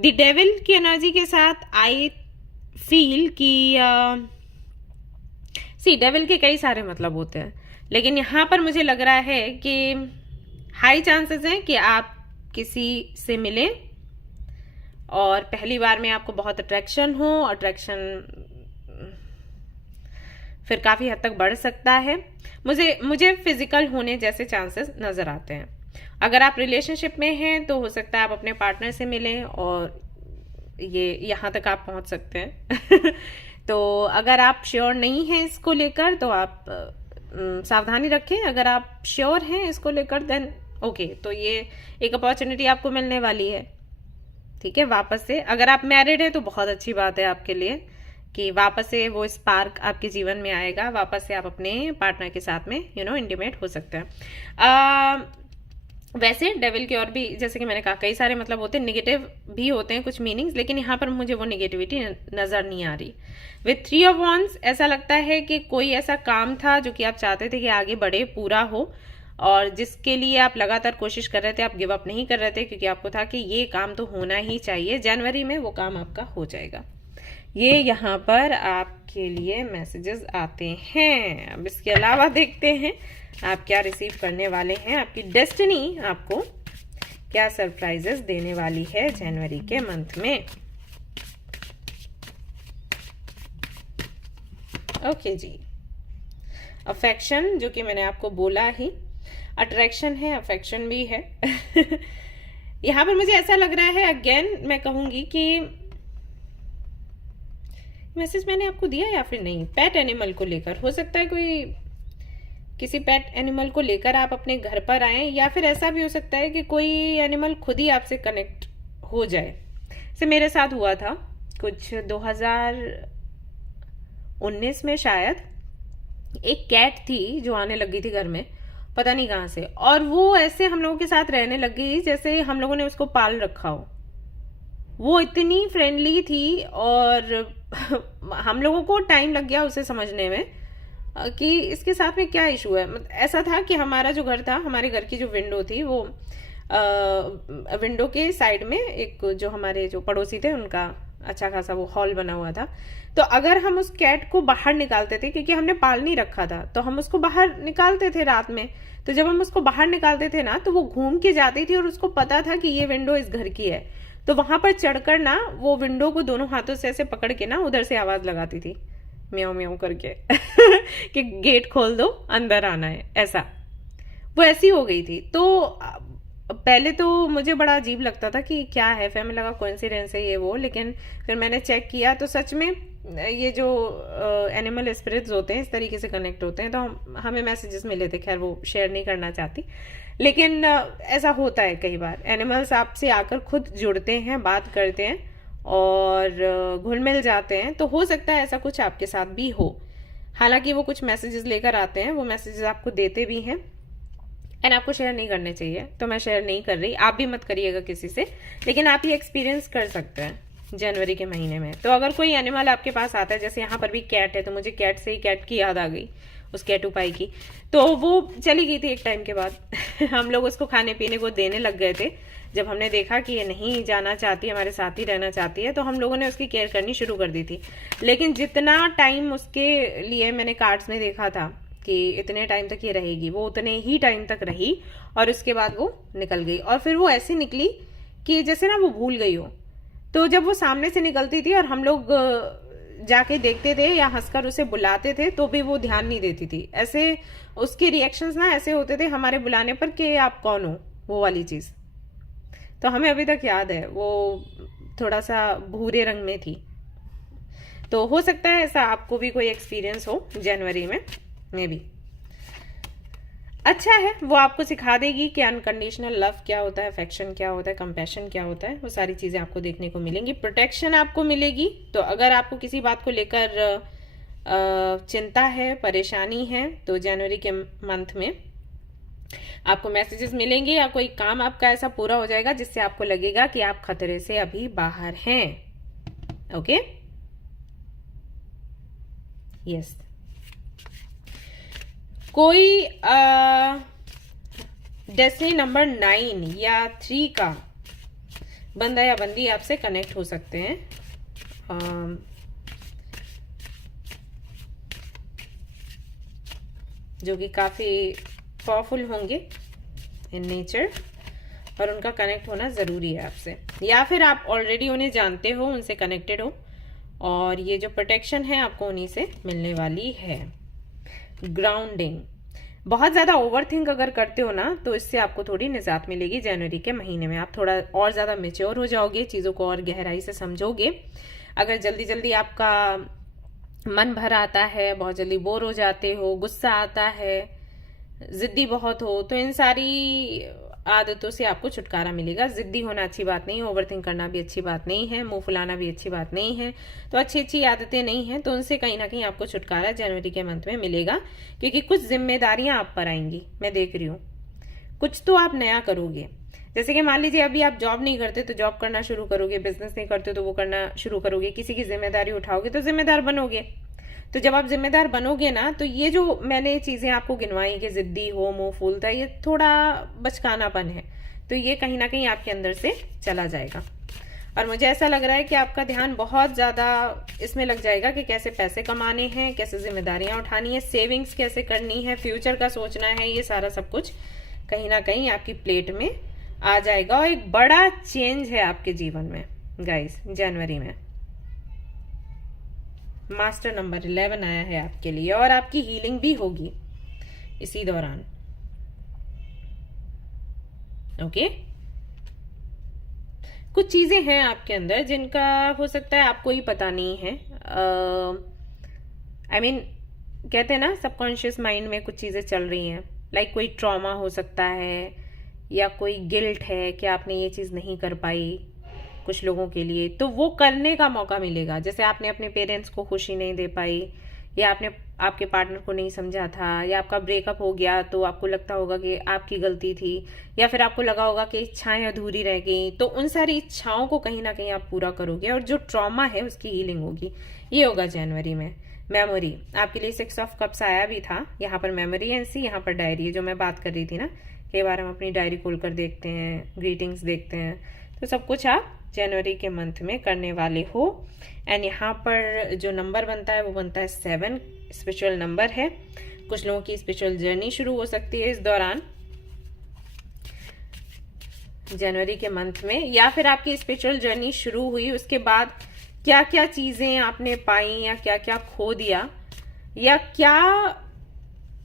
द डेविल की एनर्जी के साथ आई फील कि डेविल के कई सारे मतलब होते हैं, लेकिन यहां पर मुझे लग रहा है कि हाई चांसेस हैं कि आप किसी से मिलें और पहली बार में आपको बहुत अट्रैक्शन हो। अट्रैक्शन फिर काफी हद तक बढ़ सकता है। मुझे फिजिकल होने जैसे चांसेस नजर आते हैं। अगर आप रिलेशनशिप में हैं तो हो सकता है आप अपने पार्टनर से मिलें और ये यहाँ तक आप पहुंच सकते हैं। तो अगर आप श्योर नहीं हैं इसको लेकर तो आप सावधानी रखें। अगर आप श्योर हैं इसको लेकर देन ओके, तो ये एक अपॉर्चुनिटी आपको मिलने वाली है, ठीक है, वापस से। अगर आप मैरिड है तो बहुत अच्छी बात है आपके लिए कि वापस से वो स्पार्क आपके जीवन में आएगा, वापस से आप अपने पार्टनर के साथ में इंटीमेट हो सकते हैं। वैसे डेविल के और भी, जैसे कि मैंने कहा, कई सारे मतलब होते हैं, निगेटिव भी होते हैं कुछ मीनिंग्स, लेकिन यहाँ पर मुझे वो निगेटिविटी नजर नहीं आ रही। विथ 3 ऑफ wands ऐसा लगता है कि कोई ऐसा काम था जो कि आप चाहते थे कि आगे बढ़े, पूरा हो, और जिसके लिए आप लगातार कोशिश कर रहे थे, आप गिव अप नहीं कर रहे थे, क्योंकि आपको था कि ये काम तो होना ही चाहिए। जनवरी में वो काम आपका हो जाएगा। ये यहाँ पर आपके लिए मैसेजेस आते हैं। अब इसके अलावा देखते हैं आप क्या रिसीव करने वाले हैं। आपकी डेस्टिनी आपको क्या सरप्राइजेस देने वाली है जनवरी के मंथ में। ओके जी, अफेक्शन, जो कि मैंने आपको बोला ही, अट्रैक्शन है, अफेक्शन भी है। यहाँ पर मुझे ऐसा लग रहा है, अगेन मैं कहूंगी कि मैसेज मैंने आपको दिया या फिर नहीं। पेट एनिमल को लेकर हो सकता है, कोई किसी पेट एनिमल को लेकर आप अपने घर पर आए, या फिर ऐसा भी हो सकता है कि कोई एनिमल खुद ही आपसे कनेक्ट हो जाए। से मेरे साथ हुआ था कुछ 2019 में शायद। एक कैट थी जो आने लगी थी घर में, पता नहीं कहाँ से, और वो ऐसे हम लोगों के साथ रहने लग गई जैसे हम लोगों ने उसको पाल रखा हो। वो इतनी फ्रेंडली थी और हम लोगों को टाइम लग गया उसे समझने में कि इसके साथ में क्या इशू है। ऐसा था कि हमारा जो घर था, हमारे घर की जो विंडो थी, वो विंडो के साइड में एक जो हमारे जो पड़ोसी थे उनका अच्छा खासा वो हॉल बना हुआ था। तो अगर हम उस कैट को बाहर निकालते थे, क्योंकि हमने पाल नहीं रखा था, तो हम उसको बाहर निकालते थे रात में। तो जब हम उसको बाहर निकालते थे ना, तो वो घूम के जाती थी और उसको पता था कि ये विंडो इस घर की है। तो वहां पर चढ़कर ना वो विंडो को दोनों हाथों से ऐसे पकड़ के ना उधर से आवाज लगाती थी, म्याऊं म्याऊं करके कि गेट खोल दो, अंदर आना है, ऐसा। वो ऐसी हो गई थी। तो पहले तो मुझे बड़ा अजीब लगता था कि क्या है, फिर हमें लगा कोइंसिडेंस है ये वो, लेकिन फिर मैंने चेक किया तो सच में ये जो एनिमल स्पिरिट्स होते हैं इस तरीके से कनेक्ट होते हैं। तो हमें मैसेजेस मिले थे, खैर वो शेयर नहीं करना चाहती, लेकिन ऐसा होता है कई बार। एनिमल्स आपसे आकर खुद जुड़ते हैं, बात करते हैं और घुल मिल जाते हैं। तो हो सकता है ऐसा कुछ आपके साथ भी हो। हालांकि वो कुछ मैसेजेस लेकर आते हैं, वो मैसेजेस आपको देते भी हैं एंड आपको शेयर नहीं करने चाहिए, तो मैं शेयर नहीं कर रही, आप भी मत करिएगा किसी से। लेकिन आप ये एक्सपीरियंस कर सकते हैं जनवरी के महीने में। तो अगर कोई एनिमल आपके पास आता है, जैसे यहाँ पर भी कैट है, तो मुझे कैट से ही कैट की याद आ गई, उस कैटू पाई की। तो वो चली गई थी एक टाइम के बाद हम लोग उसको खाने पीने को देने लग गए थे। जब हमने देखा कि ये नहीं जाना चाहती, हमारे साथ ही रहना चाहती है, तो हम लोगों ने उसकी केयर करनी शुरू कर दी थी। लेकिन जितना टाइम उसके लिए मैंने कार्ड्स में देखा था कि इतने टाइम तक ये रहेगी, वो उतने ही टाइम तक रही और उसके बाद वो निकल गई। और फिर वो ऐसी निकली कि जैसे ना वो भूल गई हो। तो जब वो सामने से निकलती थी और हम लोग जाके देखते थे या हंसकर उसे बुलाते थे, तो भी वो ध्यान नहीं देती थी। ऐसे उसके रिएक्शंस ना ऐसे होते थे हमारे बुलाने पर कि आप कौन हो, वो वाली चीज। तो हमें अभी तक याद है, वो थोड़ा सा भूरे रंग में थी। तो हो सकता है ऐसा आपको भी कोई एक्सपीरियंस हो जनवरी में, मे बी। अच्छा है, वो आपको सिखा देगी कि अनकंडीशनल लव क्या होता है, अफेक्शन क्या होता है, कंपैशन क्या होता है। वो सारी चीजें आपको देखने को मिलेंगी, प्रोटेक्शन आपको मिलेगी। तो अगर आपको किसी बात को लेकर चिंता है, परेशानी है, तो जनवरी के मंथ में आपको मैसेजेस मिलेंगे या कोई काम आपका ऐसा पूरा हो जाएगा जिससे आपको लगेगा कि आप खतरे से अभी बाहर हैं। Okay, yes. कोई डेस्टिनी नंबर 9 या 3 का बंदा या बंदी आपसे कनेक्ट हो सकते हैं। जो कि काफी पावरफुल होंगे इन नेचर, और उनका कनेक्ट होना जरूरी है आपसे। या फिर आप ऑलरेडी उन्हें जानते हो, उनसे कनेक्टेड हो, और ये जो प्रोटेक्शन है आपको उन्हीं से मिलने वाली है। ग्राउंडिंग, बहुत ज्यादा ओवरथिंक अगर करते हो ना, तो इससे आपको थोड़ी निजात मिलेगी जनवरी के महीने में। आप थोड़ा और ज्यादा मेच्योर हो जाओगे, चीजों को और गहराई से समझोगे। अगर जल्दी जल्दी आपका मन भर आता है, बहुत जल्दी बोर हो जाते हो, गुस्सा आता है, जिद्दी बहुत हो, तो इन सारी आदतों से आपको छुटकारा मिलेगा। जिद्दी होना अच्छी बात नहीं है, ओवरथिंक करना भी अच्छी बात नहीं है, मुंह फुलाना भी अच्छी बात नहीं है। तो अच्छी अच्छी आदतें नहीं हैं, तो उनसे कहीं ना कहीं आपको छुटकारा जनवरी के मंथ में मिलेगा, क्योंकि कुछ जिम्मेदारियां आप पर आएंगी। मैं देख रही हूँ कुछ तो आप नया करोगे। जैसे कि मान लीजिए अभी आप जॉब नहीं करते तो जॉब करना शुरू करोगे, बिजनेस नहीं करते तो वो करना शुरू करोगे, किसी की जिम्मेदारी उठाओगे तो जिम्मेदार बनोगे। तो जब आप जिम्मेदार बनोगे ना, तो ये जो मैंने चीजें आपको गिनवाई कि जिद्दी हो, मुंह फूलता है, ये थोड़ा बचकानापन है, तो ये कहीं ना कहीं आपके अंदर से चला जाएगा। और मुझे ऐसा लग रहा है कि आपका ध्यान बहुत ज्यादा इसमें लग जाएगा कि कैसे पैसे कमाने हैं, कैसे जिम्मेदारियां उठानी है, सेविंग्स कैसे करनी है, फ्यूचर का सोचना है। ये सारा सब कुछ कहीं ना कहीं आपकी प्लेट में आ जाएगा, और एक बड़ा चेंज है आपके जीवन में गाइस जनवरी में। मास्टर नंबर 11 आया है आपके लिए, और आपकी हीलिंग भी होगी इसी दौरान। ओके, कुछ चीजें हैं आपके अंदर जिनका हो सकता है आपको ही पता नहीं है। I mean, कहते हैं ना सबकॉन्शियस माइंड में कुछ चीजें चल रही हैं, लाइक कोई ट्रॉमा हो सकता है, या कोई गिल्ट है कि आपने ये चीज नहीं कर पाई, कुछ लोगों के लिए, तो वो करने का मौका मिलेगा। जैसे आपने अपने पेरेंट्स को खुशी नहीं दे पाई, या आपने आपके पार्टनर को नहीं समझा था, या आपका ब्रेकअप हो गया तो आपको लगता होगा कि आपकी गलती थी, या फिर आपको लगा होगा कि इच्छाएं अधूरी रह गई, तो उन सारी इच्छाओं को कहीं ना कहीं आप पूरा करोगे और जो ट्रॉमा है उसकी हीलिंग होगी। ये होगा जनवरी में। मेमोरी आपके लिए 6 ऑफ कप्स आया भी था, यहाँ पर मेमोरी एनसी, यहाँ पर डायरी, जो मैं बात कर रही थी ना, कई बार हम अपनी डायरी खोल कर देखते हैं, ग्रीटिंग्स देखते हैं, तो सब कुछ आप जनवरी के मंथ में करने वाले हो। एंड यहाँ पर जो नंबर बनता है वो बनता है 7, स्पिरिचुअल नंबर है। कुछ लोगों की स्पिरिचुअल जर्नी शुरू हो सकती है इस दौरान जनवरी के मंथ में, या फिर आपकी स्पिरिचुअल जर्नी शुरू हुई उसके बाद क्या क्या चीजें आपने पाई, या क्या क्या खो दिया, या क्या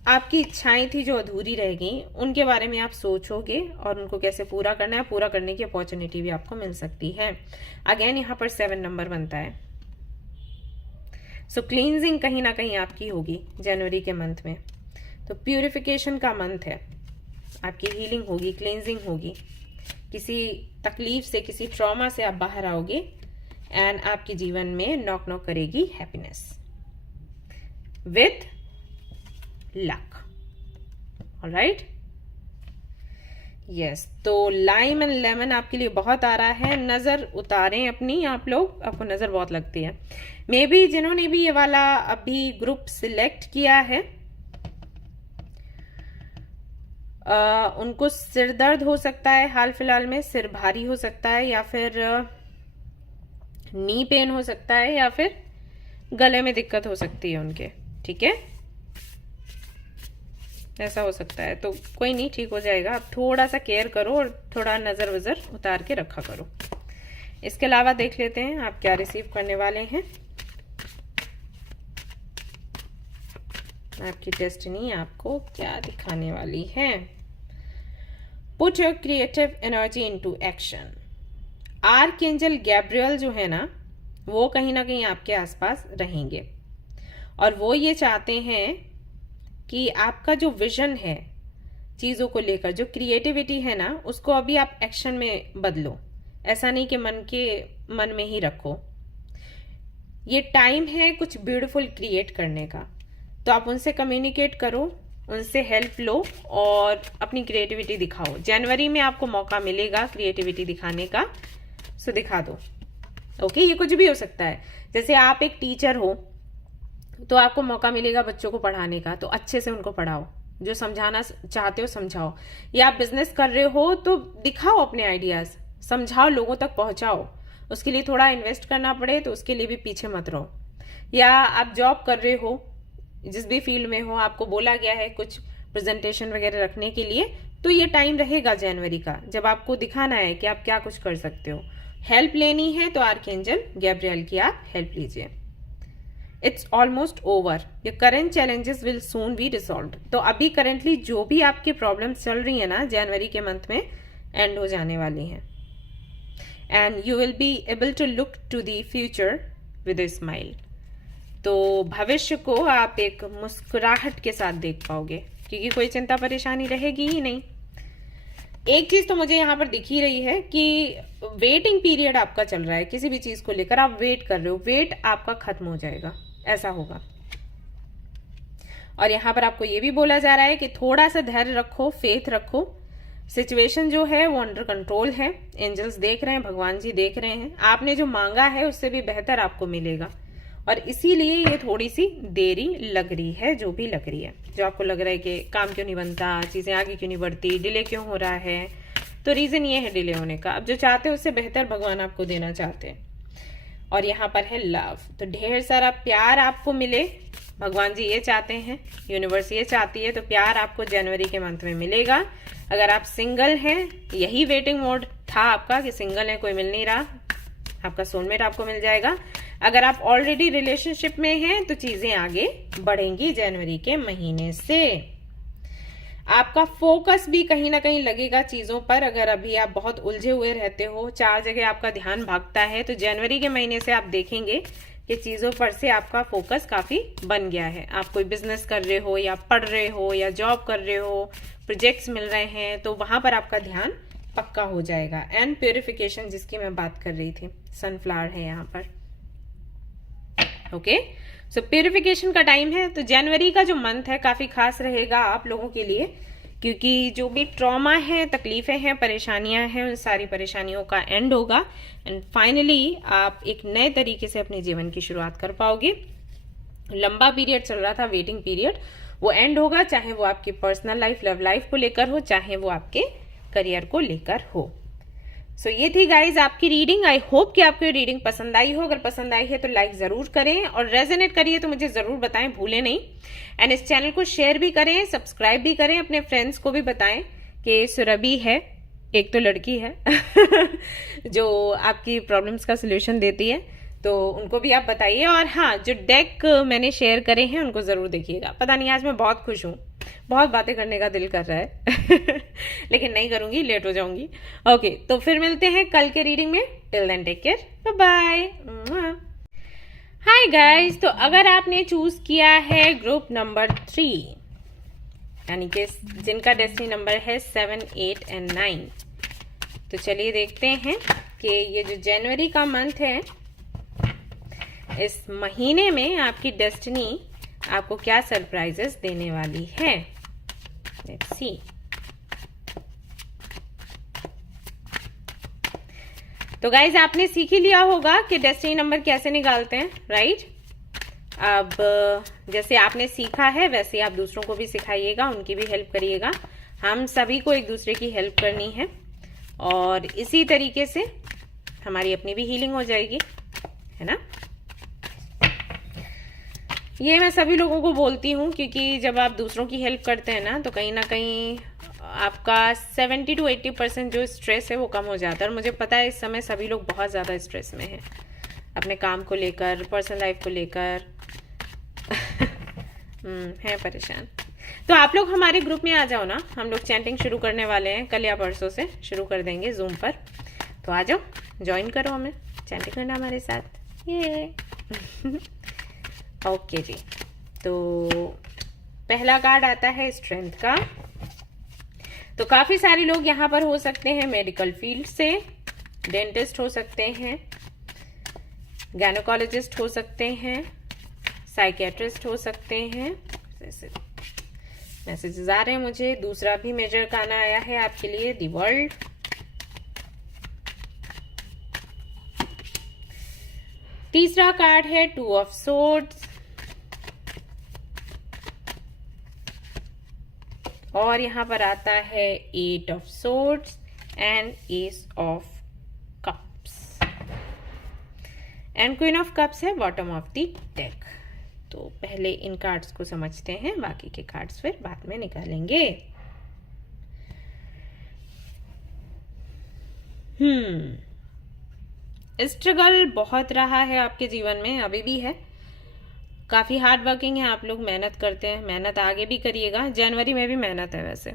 आपकी इच्छाएं थी जो अधूरी रह गई, उनके बारे में आप सोचोगे और उनको कैसे पूरा करना है। पूरा करने की अपॉर्चुनिटी भी आपको मिल सकती है। अगेन यहाँ पर 7 नंबर बनता है। सो क्लींजिंग कहीं ना कहीं आपकी होगी जनवरी के मंथ में। तो प्यूरिफिकेशन का मंथ है, आपकी हीलिंग होगी, क्लींजिंग होगी, किसी तकलीफ से, किसी ट्रॉमा से आप बाहर आओगे एंड आपके जीवन में नॉक नॉक करेगी happiness with luck. Alright, yes. तो लाइम एंड लेमन आपके लिए बहुत आ रहा है। नजर उतारें अपनी, आप लोग, आपको नजर बहुत लगती है। मे बी जिन्होंने भी ये वाला अभी ग्रुप सिलेक्ट किया है उनको सिर दर्द हो सकता है हाल फिलहाल में, सिर भारी हो सकता है, या फिर नी पेन हो सकता है, या फिर गले में दिक्कत हो सकती है उनके। ठीक है, ऐसा हो सकता है। तो कोई नहीं, ठीक हो जाएगा। आप थोड़ा सा केयर करो और थोड़ा नजर वजर उतार के रखा करो। इसके अलावा देख लेते हैं आप क्या रिसीव करने वाले हैं। आपकी डेस्टिनी आपको क्या दिखाने वाली है। Put your creative energy into action. Archangel Gabriel जो है ना, वो कहीं ना कहीं आपके आसपास रहेंगे और वो ये चाहते हैं कि आपका जो विजन है चीजों को लेकर, जो क्रिएटिविटी है ना, उसको अभी आप एक्शन में बदलो। ऐसा नहीं कि मन में ही रखो। ये टाइम है कुछ ब्यूटीफुल क्रिएट करने का। तो आप उनसे कम्युनिकेट करो, उनसे हेल्प लो और अपनी क्रिएटिविटी दिखाओ। जनवरी में आपको मौका मिलेगा क्रिएटिविटी दिखाने का, सो दिखा दो। ओके, ये कुछ भी हो सकता है। जैसे आप एक टीचर हो तो आपको मौका मिलेगा बच्चों को पढ़ाने का, तो अच्छे से उनको पढ़ाओ, जो समझाना चाहते हो समझाओ। या आप बिजनेस कर रहे हो तो दिखाओ अपने आइडियाज, समझाओ, लोगों तक पहुंचाओ। उसके लिए थोड़ा इन्वेस्ट करना पड़े तो उसके लिए भी पीछे मत रहो। या आप जॉब कर रहे हो, जिस भी फील्ड में हो, आपको बोला गया है कुछ प्रेजेंटेशन वगैरह रखने के लिए, तो ये टाइम रहेगा जनवरी का जब आपको दिखाना है कि आप क्या कुछ कर सकते हो। हेल्प लेनी है तो आर्कएंजल गैब्रियल की आप हेल्प लीजिए। It's almost over, your current challenges will soon be resolved. तो अभी करेंटली जो भी आपकी प्रॉब्लम्स चल रही है ना, जनवरी के मंथ में एंड हो जाने वाली हैं। And you will be able to look to the future with a smile. तो भविष्य को आप एक मुस्कुराहट के साथ देख पाओगे, क्योंकि कोई चिंता परेशानी रहेगी ही नहीं। एक चीज तो मुझे यहाँ पर दिख ही रही है कि वेटिंग पीरियड आपका चल रहा है, किसी भी चीज को लेकर आप वेट कर रहे हो, वेट आपका खत्म हो जाएगा, ऐसा होगा। और यहाँ पर आपको ये भी बोला जा रहा है कि थोड़ा सा धैर्य रखो, फेथ रखो। सिचुएशन जो है वो अंडर कंट्रोल है, एंजल्स देख रहे हैं, भगवान जी देख रहे हैं। आपने जो मांगा है उससे भी बेहतर आपको मिलेगा, और इसीलिए ये थोड़ी सी देरी लग रही है, जो भी लग रही है। जो आपको लग रहा है कि काम क्यों नहीं बनता, चीजें आगे क्यों नहीं बढ़ती, डिले क्यों हो रहा है, तो रीजन ये है डिले होने का। अब जो चाहते हैं उससे बेहतर भगवान आपको देना चाहते हैं। और यहाँ पर है लव, तो ढेर सारा प्यार आपको मिले, भगवान जी ये चाहते हैं, यूनिवर्स ये चाहती है। तो प्यार आपको जनवरी के मंथ में मिलेगा। अगर आप सिंगल हैं, यही वेटिंग मोड था आपका कि सिंगल है, कोई मिल नहीं रहा, आपका सोलमेट आपको मिल जाएगा। अगर आप ऑलरेडी रिलेशनशिप में हैं तो चीजें आगे बढ़ेंगी जनवरी के महीने से। आपका फोकस भी कहीं ना कहीं लगेगा चीजों पर। अगर अभी आप बहुत उलझे हुए रहते हो, 4 जगह आपका ध्यान भागता है, तो जनवरी के महीने से आप देखेंगे कि चीजों पर से आपका फोकस काफी बन गया है। आप कोई बिजनेस कर रहे हो, या पढ़ रहे हो, या जॉब कर रहे हो, प्रोजेक्ट्स मिल रहे हैं, तो वहां पर आपका ध्यान पक्का हो जाएगा। एंड प्योरिफिकेशन जिसकी मैं बात कर रही थी, सनफ्लावर है यहाँ पर। ओके, सो प्योरिफिकेशन का टाइम है। तो जनवरी का जो मंथ है काफी खास रहेगा आप लोगों के लिए, क्योंकि जो भी ट्रॉमा है, तकलीफें हैं, परेशानियां हैं, उन सारी परेशानियों का एंड होगा। एंड फाइनली आप एक नए तरीके से अपने जीवन की शुरुआत कर पाओगे। लंबा पीरियड चल रहा था, वेटिंग पीरियड, वो एंड होगा, चाहे वो आपकी पर्सनल लाइफ, लव लाइफ को लेकर हो, चाहे वो आपके करियर को लेकर हो। सो ये थी गाइज आपकी रीडिंग। आई होप कि आपको ये रीडिंग पसंद आई हो। अगर पसंद आई है तो लाइक जरूर करें, और रेजोनेट करिए तो मुझे जरूर बताएं, भूलें नहीं। एंड इस चैनल को शेयर भी करें, सब्सक्राइब भी करें, अपने फ्रेंड्स को भी बताएं कि सुरभि है, एक तो लड़की है जो आपकी प्रॉब्लम्स का सोल्यूशन देती है, तो उनको भी आप बताइए। और हाँ, जो डेक मैंने शेयर करे हैं उनको जरूर देखिएगा। पता नहीं आज मैं बहुत खुश हूँ, बहुत बातें करने का दिल कर रहा है लेकिन नहीं करूंगी, लेट हो जाऊंगी। ओके, तो फिर मिलते हैं कल के रीडिंग में। Till then take care, bye bye. Hi guys, तो अगर आपने चूज किया है ग्रुप नंबर 3, यानी कि जिनका डेस्टिनी नंबर है 7, 8 एंड 9, तो चलिए देखते हैं कि ये जो जनवरी का मंथ है, इस महीने में आपकी डेस्टिनी आपको क्या सरप्राइजेस देने वाली है। Let's see. तो गाइज आपने सीख ही लिया होगा कि डेस्टिनी नंबर कैसे निकालते हैं, राइट? अब जैसे आपने सीखा है वैसे आप दूसरों को भी सिखाइएगा, उनकी भी हेल्प करिएगा। हम सभी को एक दूसरे की हेल्प करनी है, और इसी तरीके से हमारी अपनी भी हीलिंग हो जाएगी, है ना? ये मैं सभी लोगों को बोलती हूँ, क्योंकि जब आप दूसरों की हेल्प करते हैं ना, तो कहीं ना कहीं आपका 70 to 80% जो स्ट्रेस है वो कम हो जाता है। और मुझे पता है इस समय सभी लोग बहुत ज़्यादा स्ट्रेस में हैं, अपने काम को लेकर, पर्सनल लाइफ को लेकर हैं परेशान। तो आप लोग हमारे ग्रुप में आ जाओ ना, हम लोग चैंटिंग शुरू करने वाले हैं, कल या परसों से शुरू कर देंगे जूम पर। तो आ जाओ, ज्वाइन करो हमें, चैंटिंग करना हमारे साथ, ये ओके जी। तो पहला कार्ड आता है स्ट्रेंथ का। तो काफी सारे लोग यहाँ पर हो सकते हैं मेडिकल फील्ड से, डेंटिस्ट हो सकते हैं, गायनोकोलॉजिस्ट हो सकते हैं, साइकियाट्रिस्ट हो सकते हैं। मैसेजेस आ रहे हैं मुझे। दूसरा भी मेजर गाना आया है आपके लिए, दी वर्ल्ड। तीसरा कार्ड है 2 ऑफ सोर्ड्स, और यहां पर आता है 8 of swords and S of cups, and queen of cups है बॉटम ऑफ द डेक। तो पहले इन कार्ड्स को समझते हैं, बाकी के कार्ड्स फिर बाद में निकालेंगे। स्ट्रगल बहुत रहा है आपके जीवन में, अभी भी है। काफी हार्ड वर्किंग है आप लोग, मेहनत करते हैं, मेहनत आगे भी करिएगा। जनवरी में भी मेहनत है वैसे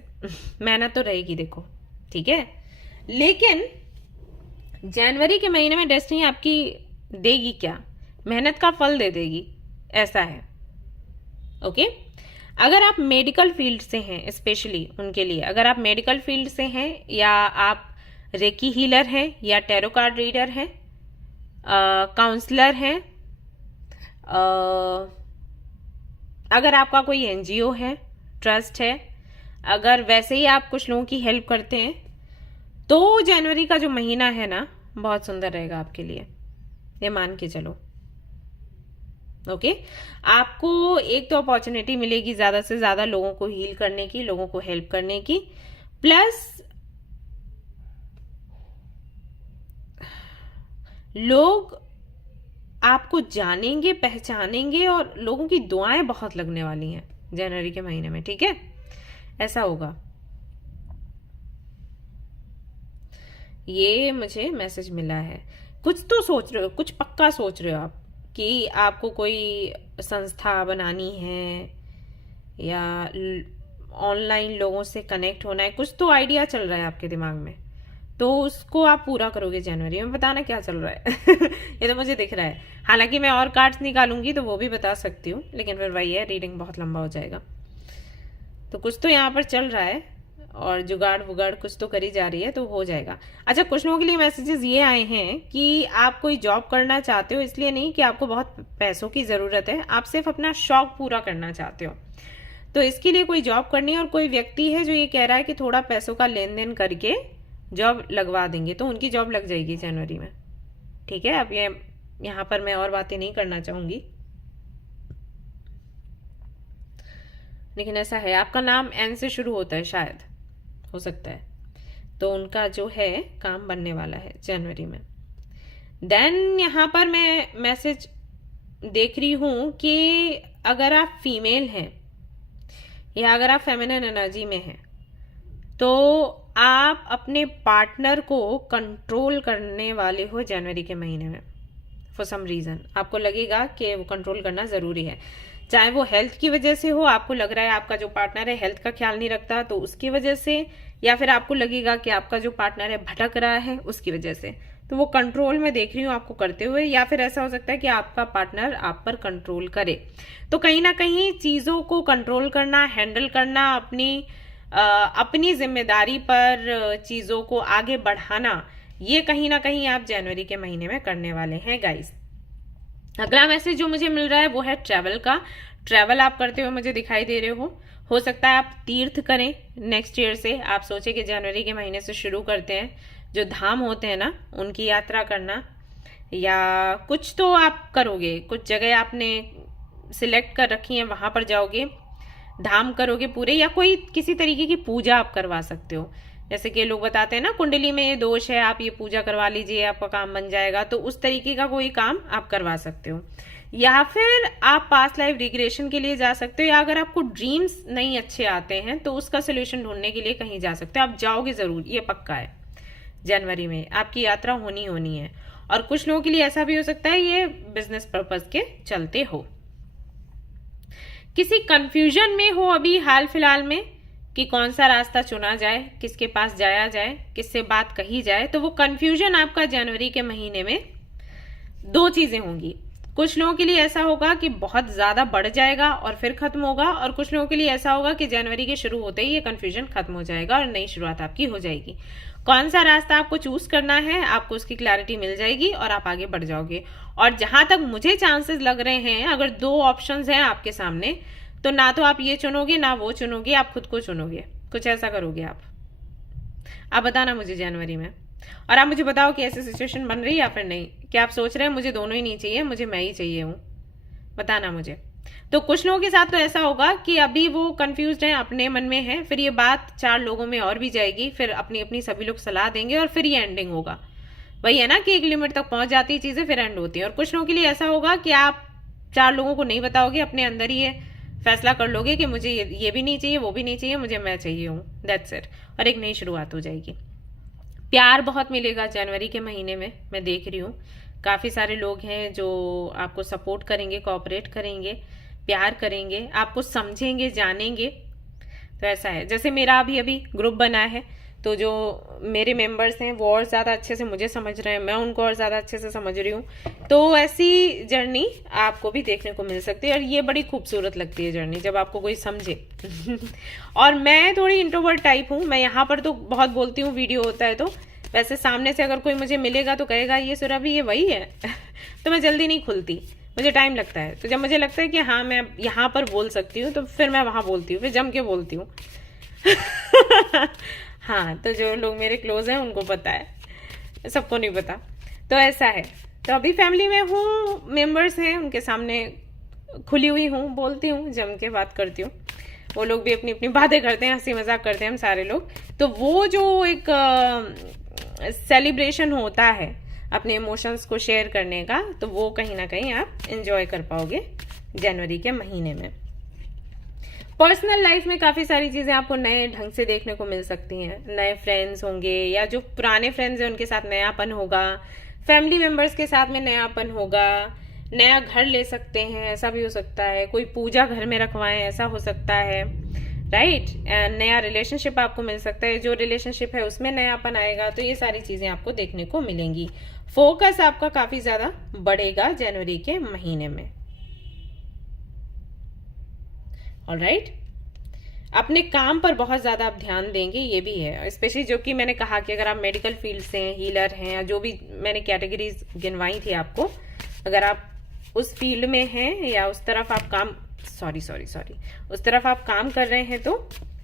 मेहनत तो रहेगी, देखो, ठीक है। लेकिन जनवरी के महीने में डेस्टिनी आपकी देगी क्या? मेहनत का फल दे देगी, ऐसा है। ओके, अगर आप मेडिकल फील्ड से हैं, स्पेशली उनके लिए, अगर आप मेडिकल फील्ड से हैं, या आप रेकी हीलर हैं, या टैरो कार्ड रीडर हैं, काउंसलर हैं, अगर आपका कोई एनजीओ है, ट्रस्ट है, अगर वैसे ही आप कुछ लोगों की हेल्प करते हैं, तो जनवरी का जो महीना है ना, बहुत सुंदर रहेगा आपके लिए, ये मान के चलो। ओके, आपको एक तो अपॉर्चुनिटी मिलेगी ज्यादा से ज्यादा लोगों को हील करने की, लोगों को हेल्प करने की, प्लस लोग आपको जानेंगे, पहचानेंगे, और लोगों की दुआएं बहुत लगने वाली हैं जनवरी के महीने में, ठीक है? ऐसा होगा। ये मुझे मैसेज मिला है। कुछ तो सोच रहे हो, कुछ पक्का सोच रहे हो आप कि आपको कोई संस्था बनानी है, या ऑनलाइन लोगों से कनेक्ट होना है, कुछ तो आइडिया चल रहा है आपके दिमाग में, तो उसको आप पूरा करोगे जनवरी में। बताना क्या चल रहा है ये तो मुझे दिख रहा है। हालांकि मैं और कार्ड्स निकालूंगी तो वो भी बता सकती हूँ, लेकिन फिर वही है, रीडिंग बहुत लंबा हो जाएगा। तो कुछ तो यहाँ पर चल रहा है, और जुगाड़ वुगाड़ कुछ तो करी जा रही है, तो हो जाएगा। अच्छा, कुछ लोगों के लिए मैसेजेस ये आए हैं कि आप कोई जॉब करना चाहते हो, इसलिए नहीं कि आपको बहुत पैसों की ज़रूरत है, आप सिर्फ अपना शौक पूरा करना चाहते हो, तो इसके लिए कोई जॉब करनी है। और कोई व्यक्ति है जो ये कह रहा है कि थोड़ा पैसों का लेन देन करके जॉब लगवा देंगे, तो उनकी जॉब लग जाएगी जनवरी में। ठीक है, अब ये यहाँ पर मैं और बातें नहीं करना चाहूँगी, लेकिन ऐसा है। आपका नाम एन से शुरू होता है, शायद हो सकता है, तो उनका जो है काम बनने वाला है जनवरी में। देन यहाँ पर मैं मैसेज देख रही हूँ कि अगर आप फीमेल हैं या अगर आप फेमिनिन एनर्जी में हैं, तो आप अपने पार्टनर को कंट्रोल करने वाले हो जनवरी के महीने में। फॉर सम रीजन आपको लगेगा कि वो कंट्रोल करना जरूरी है, चाहे वो हेल्थ की वजह से हो, आपको लग रहा है आपका जो पार्टनर है हेल्थ का ख्याल नहीं रखता तो उसकी वजह से, या फिर आपको लगेगा कि आपका जो पार्टनर है भटक रहा है उसकी वजह से, तो वो कंट्रोल में देख रही हूँ आपको करते हुए। या फिर ऐसा हो सकता है कि आपका पार्टनर आप पर कंट्रोल करे। तो कहीं ना कहीं चीजों को कंट्रोल करना, हैंडल करना, अपनी जिम्मेदारी पर चीजों को आगे बढ़ाना, ये कहीं ना कहीं आप जनवरी के महीने में करने वाले हैं गाइस। अगला मैसेज जो मुझे मिल रहा है वो है ट्रैवल का। ट्रैवल आप करते हुए मुझे दिखाई दे रहे हो सकता है आप तीर्थ करें नेक्स्ट ईयर से। आप सोचे कि जनवरी के महीने से शुरू करते हैं, जो धाम होते हैं ना उनकी यात्रा करना, या कुछ तो आप करोगे, कुछ जगह आपने सिलेक्ट कर रखी है, वहां पर जाओगे, धाम करोगे पूरे, या कोई किसी तरीके की पूजा आप करवा सकते हो। जैसे कि लोग बताते हैं ना कुंडली में ये दोष है, आप ये पूजा करवा लीजिए आपका काम बन जाएगा, तो उस तरीके का कोई काम आप करवा सकते हो। या फिर आप पास्ट लाइफ रिग्रेशन के लिए जा सकते हो, या अगर आपको ड्रीम्स नहीं अच्छे आते हैं तो उसका सोल्यूशन ढूंढने के लिए कहीं जा सकते हो। आप जाओगे जरूर, ये पक्का है, जनवरी में आपकी यात्रा होनी है। और कुछ लोगों के लिए ऐसा भी हो सकता है ये बिजनेस पर्पज के चलते हो, किसी कंफ्यूजन में हो अभी हाल फिलहाल में कि कौन सा रास्ता चुना जाए, किसके पास जाया जाए, किससे बात कही जाए, तो वो कंफ्यूजन आपका जनवरी के महीने में दो चीजें होंगी। कुछ लोगों के लिए ऐसा होगा कि बहुत ज्यादा बढ़ जाएगा और फिर खत्म होगा, और कुछ लोगों के लिए ऐसा होगा कि जनवरी के शुरू होते ही ये कंफ्यूजन खत्म हो जाएगा और नई शुरुआत आपकी हो जाएगी। कौन सा रास्ता आपको चूज करना है, आपको उसकी क्लैरिटी मिल जाएगी और आप आगे बढ़ जाओगे। और जहां तक मुझे चांसेस लग रहे हैं, अगर दो ऑप्शंस हैं आपके सामने, तो ना तो आप ये चुनोगे ना वो चुनोगे, आप खुद को चुनोगे, कुछ ऐसा करोगे आप बताना मुझे जनवरी में। और आप मुझे बताओ कि ऐसी सिचुएशन बन रही है या फिर नहीं, क्या आप सोच रहे हैं मुझे दोनों ही नहीं चाहिए, मुझे मैं ही चाहिए हूं, बताना मुझे। तो कुछ लोगों के साथ तो ऐसा होगा कि अभी वो कंफ्यूज्ड हैं, अपने मन में है, फिर ये बात 4 लोगों में और भी जाएगी, फिर अपनी अपनी सभी लोग सलाह देंगे और फिर ये एंडिंग होगा। वही है ना कि एक लिमिट तक पहुंच जाती है चीजें, फिर एंड होती है। और कुछ लोगों के लिए ऐसा होगा कि आप 4 लोगों को नहीं बताओगे, अपने अंदर ही ये फैसला कर लोगे कि मुझे ये भी नहीं चाहिए, वो भी नहीं चाहिए, मुझे मैं चाहिए हूँ, दैट्स इट, और एक नई शुरुआत हो जाएगी। प्यार बहुत मिलेगा जनवरी के महीने में, मैं देख रही हूँ काफी सारे लोग हैं जो आपको सपोर्ट करेंगे, कोऑपरेट करेंगे, प्यार करेंगे, आपको समझेंगे, जानेंगे। तो ऐसा है, जैसे मेरा अभी ग्रुप बना है, तो जो मेरे मेंबर्स हैं वो और ज़्यादा अच्छे से मुझे समझ रहे हैं, मैं उनको और ज़्यादा अच्छे से समझ रही हूँ। तो ऐसी जर्नी आपको भी देखने को मिल सकती है, और ये बड़ी खूबसूरत लगती है जर्नी जब आपको कोई समझे। और मैं थोड़ी इंट्रोवर्ट टाइप हूँ, मैं यहाँ पर तो बहुत बोलती हूँ, वीडियो होता है तो, वैसे सामने से अगर कोई मुझे मिलेगा तो कहेगा ये सुरभि ये वही है। तो मैं जल्दी नहीं खुलती, मुझे टाइम लगता है। तो जब मुझे लगता है कि हाँ मैं यहाँ पर बोल सकती हूँ, तो फिर मैं वहाँ बोलती हूँ, फिर जम के बोलती हूँ। हाँ, तो जो लोग मेरे क्लोज हैं उनको पता है, सबको नहीं पता। तो ऐसा है, तो अभी फैमिली में हूँ, मेंबर्स हैं, उनके सामने खुली हुई हूँ, बोलती हूँ, जम के बात करती हूँ। वो लोग भी अपनी अपनी बातें करते हैं, हंसी मजाक करते हैं हम सारे लोग। तो वो जो एक सेलिब्रेशन होता है अपने इमोशंस को शेयर करने का, तो वो कहीं ना कहीं आप एंजॉय कर पाओगे जनवरी के महीने में। पर्सनल लाइफ में काफी सारी चीजें आपको नए ढंग से देखने को मिल सकती हैं। नए फ्रेंड्स होंगे, या जो पुराने फ्रेंड्स हैं उनके साथ नयापन होगा, फैमिली मेंबर्स के साथ में नयापन होगा, नया घर ले सकते हैं, ऐसा भी हो सकता है, कोई पूजा घर में रखवाएं, ऐसा हो सकता है, राइट। नया रिलेशनशिप आपको मिल सकता है, जो रिलेशनशिप है उसमें नयापन आएगा। तो ये सारी चीजें आपको देखने को मिलेंगी। फोकस आपका काफी ज्यादा बढ़ेगा जनवरी के महीने में। ऑलराइट, अपने काम पर बहुत ज़्यादा आप ध्यान देंगे, ये भी है। स्पेशली जो कि मैंने कहा कि अगर आप मेडिकल फील्ड से हैं, हीलर हैं, या जो भी मैंने कैटेगरीज गिनवाई थी आपको, अगर आप उस फील्ड में हैं या उस तरफ आप काम उस तरफ आप काम कर रहे हैं, तो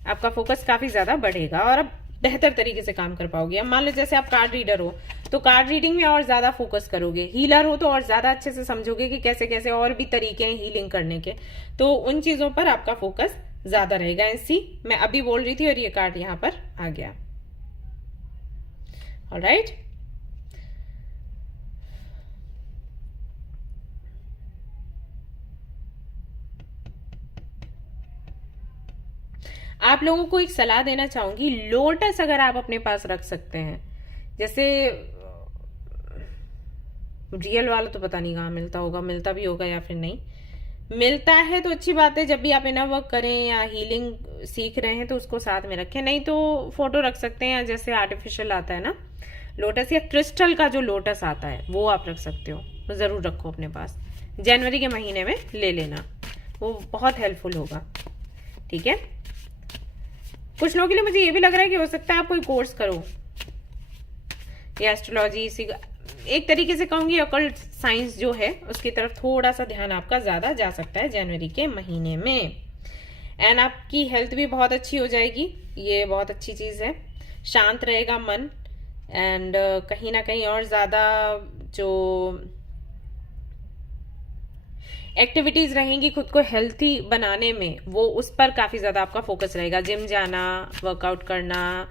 आपका फोकस काफ़ी ज़्यादा बढ़ेगा और आप बेहतर तरीके से काम कर पाओगे। अब मान लो जैसे आप कार्ड रीडर हो तो कार्ड रीडिंग में और ज़्यादा फोकस करोगे, हीलर हो तो और ज़्यादा अच्छे से समझोगे कि कैसे कैसे और भी तरीके हैं हीलिंग करने के, तो उन चीज़ों पर आपका फोकस ज्यादा रहेगा। ऐसी मैं अभी बोल रही थी और ये कार्ड यहां पर आ गया। ऑलराइट, आप लोगों को एक सलाह देना चाहूंगी, लोटस अगर आप अपने पास रख सकते हैं, जैसे रियल वाला तो पता नहीं कहाँ मिलता होगा, मिलता भी होगा या फिर नहीं मिलता है तो अच्छी बात है। जब भी आप इनर वर्क करें या हीलिंग सीख रहे हैं तो उसको साथ में रखें, नहीं तो फोटो रख सकते हैं, जैसे आर्टिफिशियल आता है ना लोटस, या क्रिस्टल का जो लोटस आता है वो आप रख सकते हो, तो जरूर रखो अपने पास। जनवरी के महीने में ले लेना, वो बहुत हेल्पफुल होगा। ठीक है, कुछ लोगों के लिए मुझे ये भी लग रहा है कि हो सकता है आप कोई कोर्स करो या एस्ट्रोलॉजी, एक तरीके से कहूंगी ऑकल्ट साइंस जो है उसकी तरफ थोड़ा सा ध्यान आपका ज्यादा जा सकता है जनवरी के महीने में। एंड आपकी हेल्थ भी बहुत अच्छी हो जाएगी, ये बहुत अच्छी चीज है। शांत रहेगा मन, एंड कहीं ना कहीं और ज्यादा जो एक्टिविटीज रहेंगी खुद को हेल्थी बनाने में, वो उस पर काफी ज्यादा आपका फोकस रहेगा। जिम जाना, वर्कआउट करना,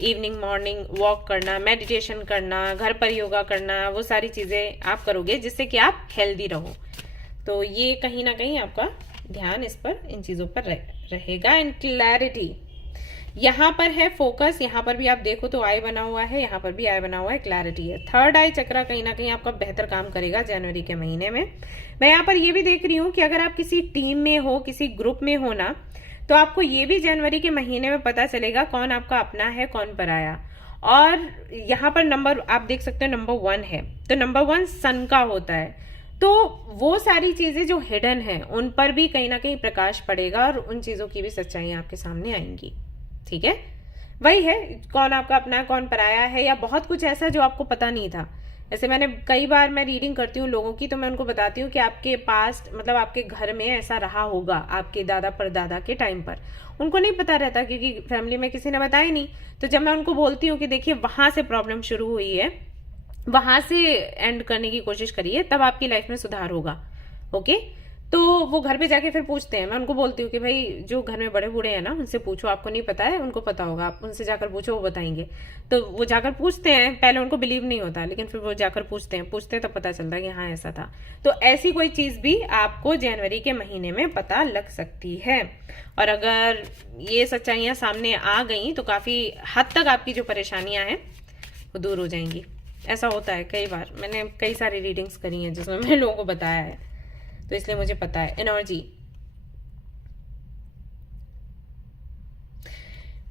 इवनिंग मॉर्निंग वॉक करना, मेडिटेशन करना, घर पर योगा करना, वो सारी चीजें आप करोगे जिससे कि आप हेल्दी रहो। तो ये कहीं ना कहीं आपका ध्यान इस पर, इन चीजों पर रहेगा। एंड क्लैरिटी यहाँ पर है फोकस, यहाँ पर भी आप देखो तो आई बना हुआ है, यहाँ पर भी आई बना हुआ है, क्लैरिटी है। थर्ड आई चक्रा कहीं ना कहीं आपका बेहतर काम करेगा जनवरी के महीने में। मैं यहाँ पर ये भी देख रही हूँ कि अगर आप किसी टीम में हो, किसी ग्रुप में हो ना, तो आपको ये भी जनवरी के महीने में पता चलेगा कौन आपका अपना है, कौन पराया। और यहाँ पर नंबर आप देख सकते हो नंबर 1 है, तो नंबर 1 सन का होता है, तो वो सारी चीजें जो हिडन है उन पर भी कहीं ना कहीं प्रकाश पड़ेगा और उन चीजों की भी सच्चाई आपके सामने आएंगी। ठीक है, वही है कौन आपका अपना कौन पराया है, या बहुत कुछ ऐसा जो आपको पता नहीं था। ऐसे मैंने कई बार मैं रीडिंग करती हूँ लोगों की, तो मैं उनको बताती हूँ कि आपके पास्ट मतलब आपके घर में ऐसा रहा होगा, आपके दादा परदादा के टाइम पर उनको नहीं पता रहता क्योंकि फैमिली में किसी ने बताया नहीं। तो जब मैं उनको बोलती हूँ कि देखिए वहां से प्रॉब्लम शुरू हुई है, वहां से एंड करने की कोशिश करिए, तब आपकी लाइफ में सुधार होगा। ओके, तो वो घर पे जाके फिर पूछते हैं, मैं उनको बोलती हूँ कि भाई जो घर में बड़े बूढ़े हैं ना उनसे पूछो, आपको नहीं पता है उनको पता होगा, आप उनसे जाकर पूछो वो बताएंगे। तो वो जाकर पूछते हैं, पहले उनको बिलीव नहीं होता लेकिन फिर वो जाकर पूछते हैं तब पता चलता है कि हाँ ऐसा था। तो ऐसी कोई चीज भी आपको जनवरी के महीने में पता लग सकती है, और अगर ये सच्चाइयां सामने आ गई तो काफी हद तक आपकी जो परेशानियां हैं वो दूर हो जाएंगी। ऐसा होता है कई बार, मैंने कई सारी रीडिंग्स करी हैं जिसमें मैंने लोगों को बताया है, तो इसलिए मुझे पता है। एनर्जी,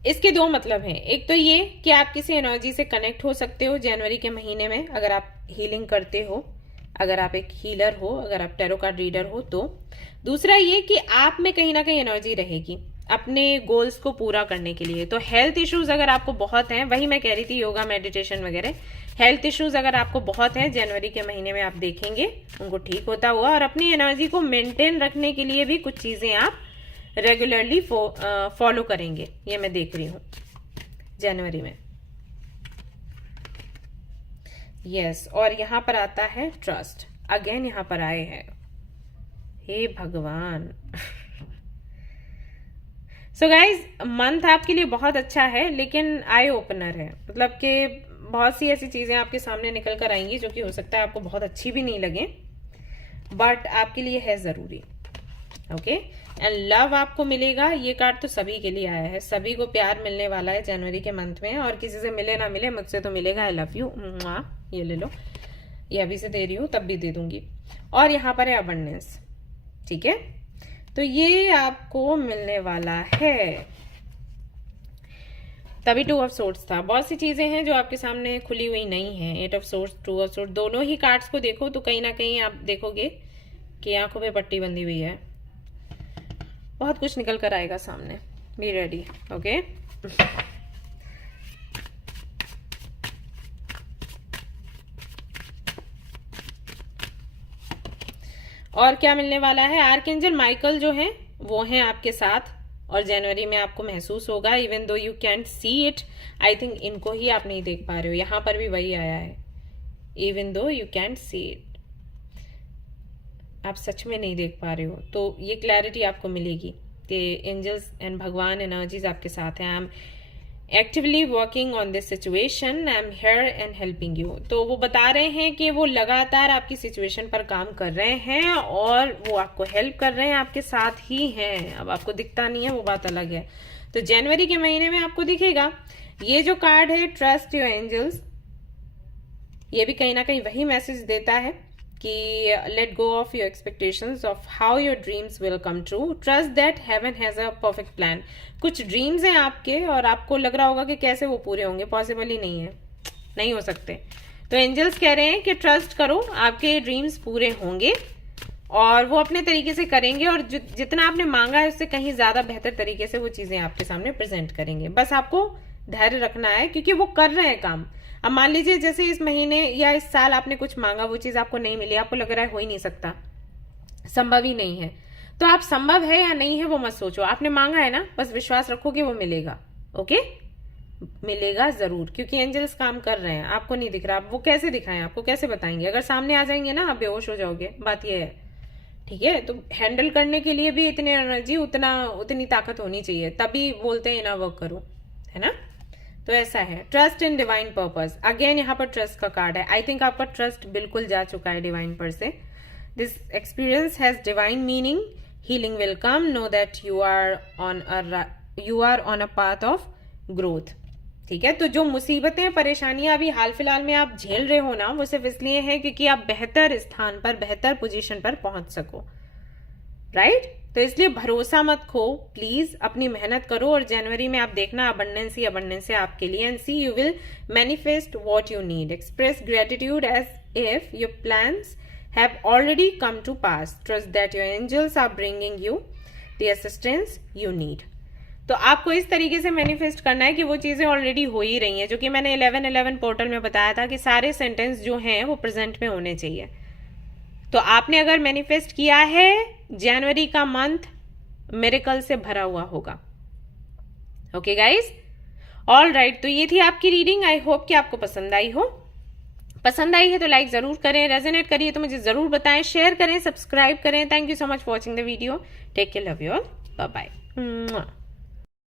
इसके 2 मतलब हैं। एक तो ये कि आप किसी एनर्जी से कनेक्ट हो सकते हो जनवरी के महीने में अगर आप हीलिंग करते हो, अगर आप एक हीलर हो, अगर आप टैरो कार्ड रीडर हो तो। दूसरा ये कि आप में कहीं ना कहीं एनर्जी रहेगी अपने गोल्स को पूरा करने के लिए। तो हेल्थ इश्यूज अगर आपको बहुत हैं, वही मैं कह रही थी योगा मेडिटेशन वगैरह, हेल्थ इश्यूज अगर आपको बहुत हैं जनवरी के महीने में आप देखेंगे उनको ठीक होता हुआ। और अपनी एनर्जी को मेंटेन रखने के लिए भी कुछ चीजें आप रेगुलरली फॉलो करेंगे, ये मैं देख रही हूं जनवरी में। यस, और यहां पर आता है ट्रस्ट, अगेन यहां पर आए हैं, हे भगवान। सो गाइज, मंथ आपके लिए बहुत अच्छा है लेकिन आई ओपनर है, मतलब कि बहुत सी ऐसी चीजें आपके सामने निकल कर आएंगी जो कि हो सकता है आपको बहुत अच्छी भी नहीं लगे, बट आपके लिए है जरूरी। ओके, एंड लव आपको मिलेगा, ये कार्ड तो सभी के लिए आया है, सभी को प्यार मिलने वाला है जनवरी के मंथ में, और किसी से मिले ना मिले मुझसे तो मिलेगा। आई लव यू, ये ले लो, ये अभी से दे रही हूँ तब भी दे दूंगी। और यहाँ पर है अबंडेंस, ठीक है, तो ये आपको मिलने वाला है। तभी 2 ऑफ सोर्ड्स था, बहुत सी चीजें हैं जो आपके सामने खुली हुई नहीं है। 8 ऑफ सोर्ड्स, 2 ऑफ सोर्ड्स, दोनों ही कार्ड्स को देखो तो कहीं ना कहीं आप देखोगे कि आंखों पे पट्टी बंधी हुई है, बहुत कुछ निकल कर आएगा सामने। Be ready. ओके, और क्या मिलने वाला है? आर्कएंजल माइकल जो है वो है आपके साथ, और जनवरी में आपको महसूस होगा, even though you can't see it. I think इनको ही आप नहीं देख पा रहे हो, यहां पर भी वही आया है, even though you can't see it, आप सच में नहीं देख पा रहे हो। तो ये क्लैरिटी आपको मिलेगी कि एंजल्स एंड भगवान एनर्जीज आपके साथ हैं। I am actively working on this situation, I am here and helping you. तो वो बता रहे हैं कि वो लगातार आपकी सिचुएशन पर काम कर रहे हैं और वो आपको हेल्प कर रहे हैं, आपके साथ ही हैं। अब आपको दिखता नहीं है, वो बात अलग है। तो जनवरी के महीने में आपको दिखेगा। ये जो कार्ड है ट्रस्ट योर एंजल्स, ये भी कहीं ना कहीं वही मैसेज देता है कि let go of your expectations of how your dreams will come true, trust that heaven has a perfect plan. कुछ ड्रीम्स हैं आपके और आपको लग रहा होगा कि कैसे वो पूरे होंगे, पॉसिबल ही नहीं है, नहीं हो सकते। तो एंजल्स कह रहे हैं कि ट्रस्ट करो, आपके ड्रीम्स पूरे होंगे और वो अपने तरीके से करेंगे, और जितना आपने मांगा है उससे कहीं ज्यादा बेहतर तरीके से वो चीजें आपके सामने प्रेजेंट करेंगे। बस आपको धैर्य रखना है, क्योंकि वो कर रहे हैं काम। अब मान लीजिए जैसे इस महीने या इस साल आपने कुछ मांगा, वो चीज आपको नहीं मिली, आपको लग रहा है हो ही नहीं सकता, संभव ही नहीं है, तो आप संभव है या नहीं है वो मत सोचो, आपने मांगा है ना, बस विश्वास रखो कि वो मिलेगा। ओके, मिलेगा जरूर, क्योंकि एंजल्स काम कर रहे हैं। आपको नहीं दिख रहा, वो कैसे दिखाएं, आपको कैसे बताएंगे? अगर सामने आ जाएंगे ना, आप बेहोश हो जाओगे, बात यह है। ठीक है, तो हैंडल करने के लिए भी इतनी एनर्जी, उतनी ताकत होनी चाहिए, तभी बोलते हैं ना वर्क करो, है ना। तो ऐसा है, trust in divine purpose. Again यहाँ पर ट्रस्ट का कार्ड है। आई थिंक आपका ट्रस्ट बिल्कुल जा चुका है डिवाइन पर से। This experience has divine meaning, healing will come, know that you are on a path of growth. ठीक है, तो जो मुसीबतें परेशानियां अभी हाल फिलहाल में आप झेल रहे हो ना, वो सिर्फ इसलिए है क्योंकि आप बेहतर स्थान पर, बेहतर पोजीशन पर पहुंच सको, राइट। तो इसलिए भरोसा मत खो, प्लीज अपनी मेहनत करो, और जनवरी में आप देखना अबंडेंस ही अबंडेंस है आपके लिए। And see you will manifest what you need, express gratitude as if your plans have already come to pass, trust that your angels are bringing you the assistance you need. तो आपको इस तरीके से manifest करना है कि वो चीजें ऑलरेडी हो ही रही हैं, जो कि मैंने 11-11 पोर्टल में बताया था कि सारे सेंटेंस जो हैं वो प्रेजेंट में होने चाहिए। तो आपने अगर मैनिफेस्ट किया है, जनवरी का मंथ मिरेकल से भरा हुआ होगा। Okay guys, all right. तो ये थी आपकी रीडिंग। आई होप कि आपको पसंद आई हो। पसंद आई है तो लाइक जरूर करें, रेजोनेट करिए तो मुझे जरूर बताएं, शेयर करें, सब्सक्राइब करें। Thank you so much for watching the video. Take care, love you all, bye bye.